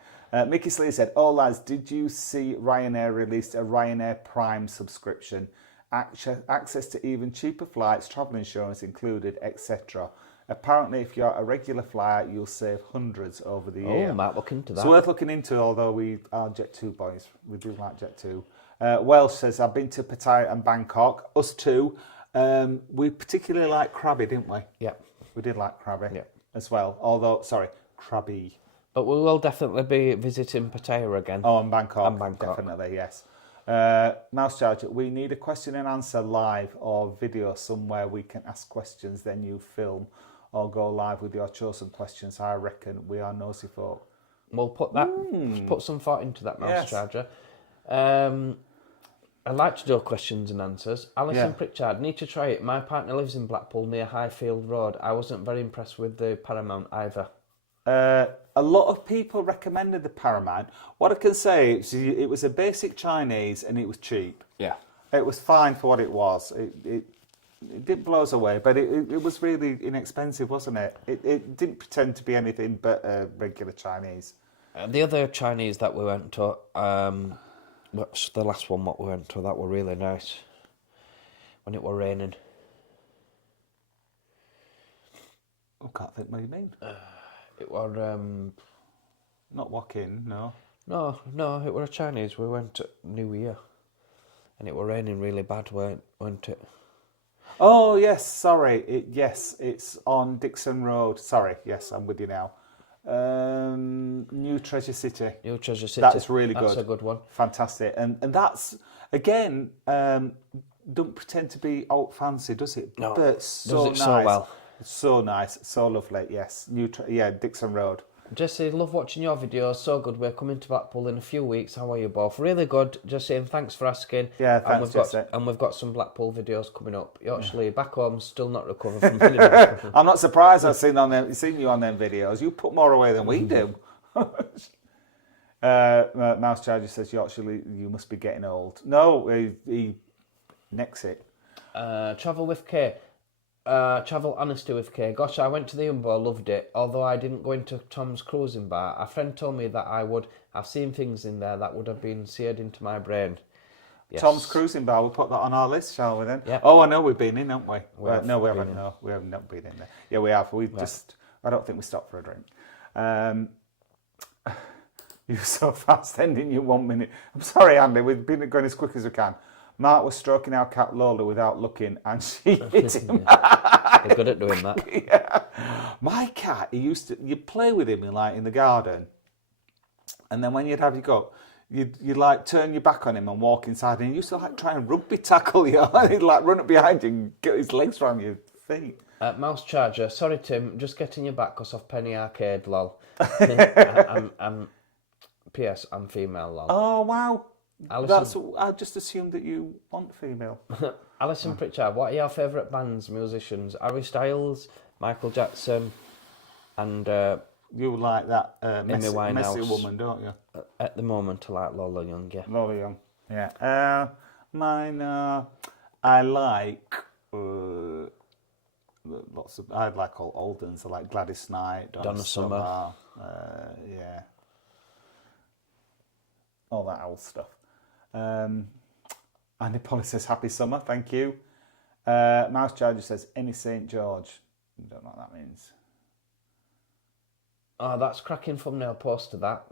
Mickey Slee said, oh lads, did you see Ryanair released a Ryanair Prime subscription? Access to even cheaper flights, travel insurance included, etc. Apparently, if you're a regular flyer, you'll save hundreds over the year. Oh, might look into that. It's worth looking into, although we are Jet2 boys. We do like Jet2. Welsh says, I've been to Pattaya and Bangkok. Us too. We particularly like Krabi, didn't we? Yeah. We did like Krabi as well. Although, sorry, Krabi. But we will definitely be visiting Pattaya again. Oh, and Bangkok. Definitely, yes. Mouse Charger, we need a question and answer live or video somewhere we can ask questions, then you film or go live with your chosen questions. I reckon we are nosy folk. We'll put some thought into that, Mouse Charger. I'd like to do questions and answers. Alison Pritchard, need to try it. My partner lives in Blackpool near Highfield Road. I wasn't very impressed with the Paramount either. A lot of people recommended the Paramount. What I can say is it was a basic Chinese and it was cheap. Yeah. It was fine for what it was. It didn't blow us away, but it was really inexpensive, wasn't it? It didn't pretend to be anything but regular Chinese. The other Chinese that we went to, what's the last one what we went to, that were really nice. When it were raining. I can't think what you mean. It were... Not Woking, no. No, it were a Chinese. We went at New Year. And it were raining really bad, weren't it? Oh, yes, sorry. Yes, it's on Dixon Road. Sorry, yes, I'm with you now. New Treasure City. New Treasure City. That's really good. That's a good one. Fantastic. And that's, again, don't pretend to be old fancy, does it? No, but so does it nice. so well. So nice, so lovely, yes. Dixon Road. Jesse, love watching your videos, so good. We're coming to Blackpool in a few weeks. How are you both? Really good, Jesse, and thanks for asking. Yeah, thanks, Jesse. And we've got some Blackpool videos coming up. You're actually back home, still not recovered from Benidorm. I'm not surprised I've seen you on them videos. You put more away than we do. Mouse Charger says, Yorkshire, you must be getting old. No, he necks it. Travel with K. Travel honesty with K. Gosh, I went to the Umbo, loved it. Although I didn't go into Tom's cruising bar, a friend told me that I would. I've seen things in there that would have been seared into my brain. Yes. Tom's cruising bar. We'll put that on our list, shall we then? Yeah. Oh, I know we've been in, haven't we? No, we haven't. No, we haven't not been in there. Yeah, we have. I don't think we stopped for a drink. You're so fast ending your 1 minute. I'm sorry, Andy. We've been going as quick as we can. Mark was stroking our cat Lola without looking, and she hit him. We're good at doing that. Yeah. My cat, you'd play with him in the garden, and then when you'd have your go, you'd like turn your back on him and walk inside, and he used to like try and rugby tackle you. He'd like run up behind you and get his legs around your feet. Mouse Charger, sorry Tim, just getting your back because of Penny Arcade, lol. P.S. I'm female, lol. Oh wow. Alison, I just assumed that you want female. Alison Pritchard, what are your favourite bands, musicians? Harry Styles, Michael Jackson, and you like that messy woman, don't you? At the moment, I like Lola Young, yeah. Lola Young, yeah. Mine, I like lots of. I like all old ones. I like Gladys Knight, Donna Summer, yeah, all that old stuff. Andy Polly says, happy summer, thank you. Mouse Charger says, any St. George. I don't know what that means. Oh, that's cracking thumbnail post to that.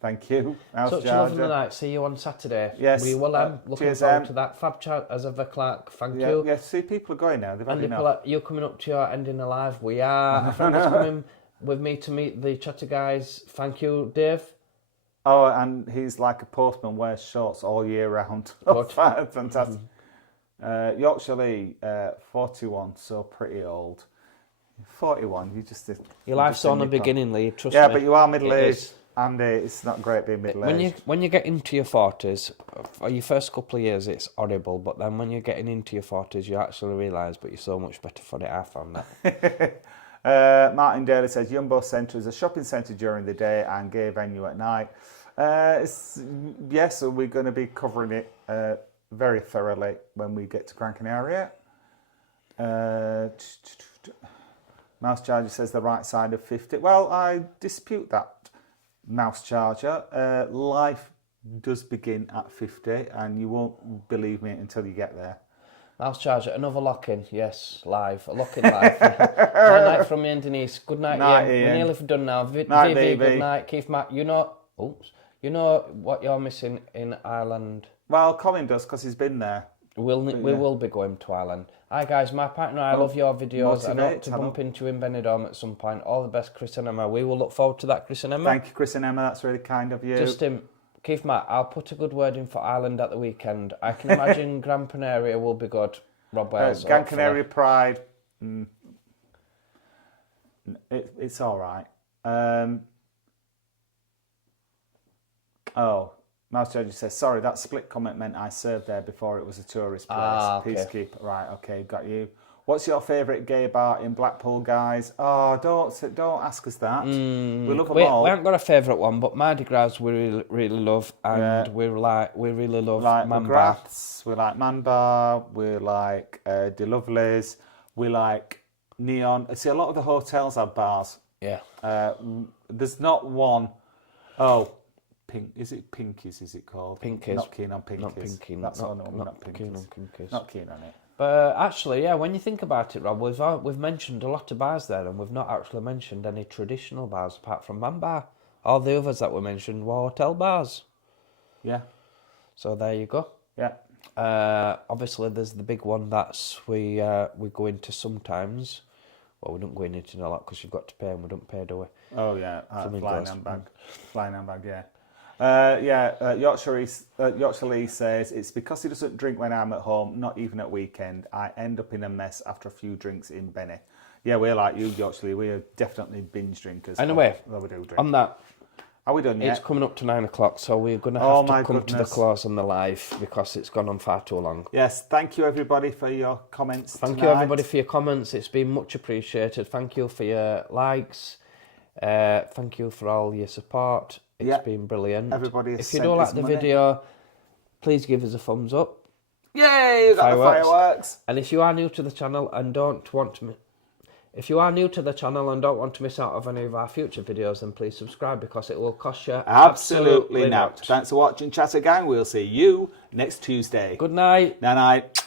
Thank you, Mouse Such Charger. a lovely night. See you on Saturday. Yes. We will, looking cheers, forward to that. Fab chat as ever, Clark. Thank you. Yeah, see, people are going now. They've had Andy enough. Pollard, you're coming up to your ending alive. We are. A friend is coming with me to meet the chatter guys. Thank you, Dave. Oh, and he's like a postman, wears shorts all year round. Fantastic. Yorkshire Lee, 41, so pretty old. 41, you just... Your life's on the beginning, Lee, trust me. Yeah, but you are middle-aged, and it's not great being middle-aged. When you get into your 40s, for your first couple of years, it's horrible, but then when you're getting into your 40s, you actually realise, but you're so much better for it. I found that. Martin Daly says, Jumbo Centre is a shopping centre during the day and gay venue at night. Yes, so we're going to be covering it very thoroughly when we get to Gran Canaria. Mouse Charger says the right side of 50. Well, I dispute that, Mouse Charger. Life does begin at 50, and you won't believe me until you get there. Mouse Charger, another lock-in, yes, live. A lock-in live. Night from me and Denise. Good night, Ian. We're nearly done now. Night, Vivi, good night. Keith, Matt, you know what you're missing in Ireland. Well, Colin does, because he's been there. We will be going to Ireland. Hi guys, my partner, I love your videos. I hope to bump into you in Benidorm at some point. All the best, Chris and Emma. We will look forward to that, Chris and Emma. Thank you, Chris and Emma. That's really kind of you. Just Keith, Matt, I'll put a good word in for Ireland at the weekend. I can imagine Gran Canaria will be good. Rob Wells. Gran Canaria Pride. It's all right. Mouse Judge says, sorry, that split comment meant I served there before it was a tourist place. Okay. Peacekeeper. Right, okay, got you. What's your favourite gay bar in Blackpool, guys? Oh, don't ask us that. We love them all. We haven't got a favourite one, but Mardi Gras we really love, and we really love Man Bar. McGrath's, we like Man Bar, we like De Lovely's, we like Neon. See, a lot of the hotels have bars. Yeah. There's not one. Oh, Pink. Is it Pinkies? Is it called? Pinkies. Not keen on Pinkies. Not Pinky. That's not, all. No, not Pinkies. keen on Pinkies. Not keen on it. But actually, yeah, when you think about it, Rob, we've mentioned a lot of bars there, and we've not actually mentioned any traditional bars apart from Man Bar. All the others that we mentioned were hotel bars. Yeah. So there you go. Yeah. Obviously, there's the big one that's we go into sometimes. Well, we don't go into a lot because you've got to pay, and we don't pay, do we? Oh yeah, flying handbag. Yeah. Yorkshire Lee says it's because he doesn't drink when I'm at home, not even at weekend. I end up in a mess after a few drinks in Benny. Yeah, we're like you, Yorkshire Lee. We're definitely binge drinkers. Anyway, we do drink. On that. Are we done yet? It's coming up to 9 o'clock, so we're going to have to come to the close on the live because it's gone on far too long. Yes, thank you everybody for your comments. Thank you everybody for your comments. It's been much appreciated. Thank you for your likes. Thank you for all your support. It's been brilliant. Everybody, if you do like the video, please give us a thumbs up. Yay! You got the fireworks. And if you are new to the channel and don't want to. If you are new to the channel and don't want to miss out of any of our future videos, then please subscribe because it will cost you absolutely not. Thanks for watching, Chatter Gang. We'll see you next Tuesday. Good night. Night.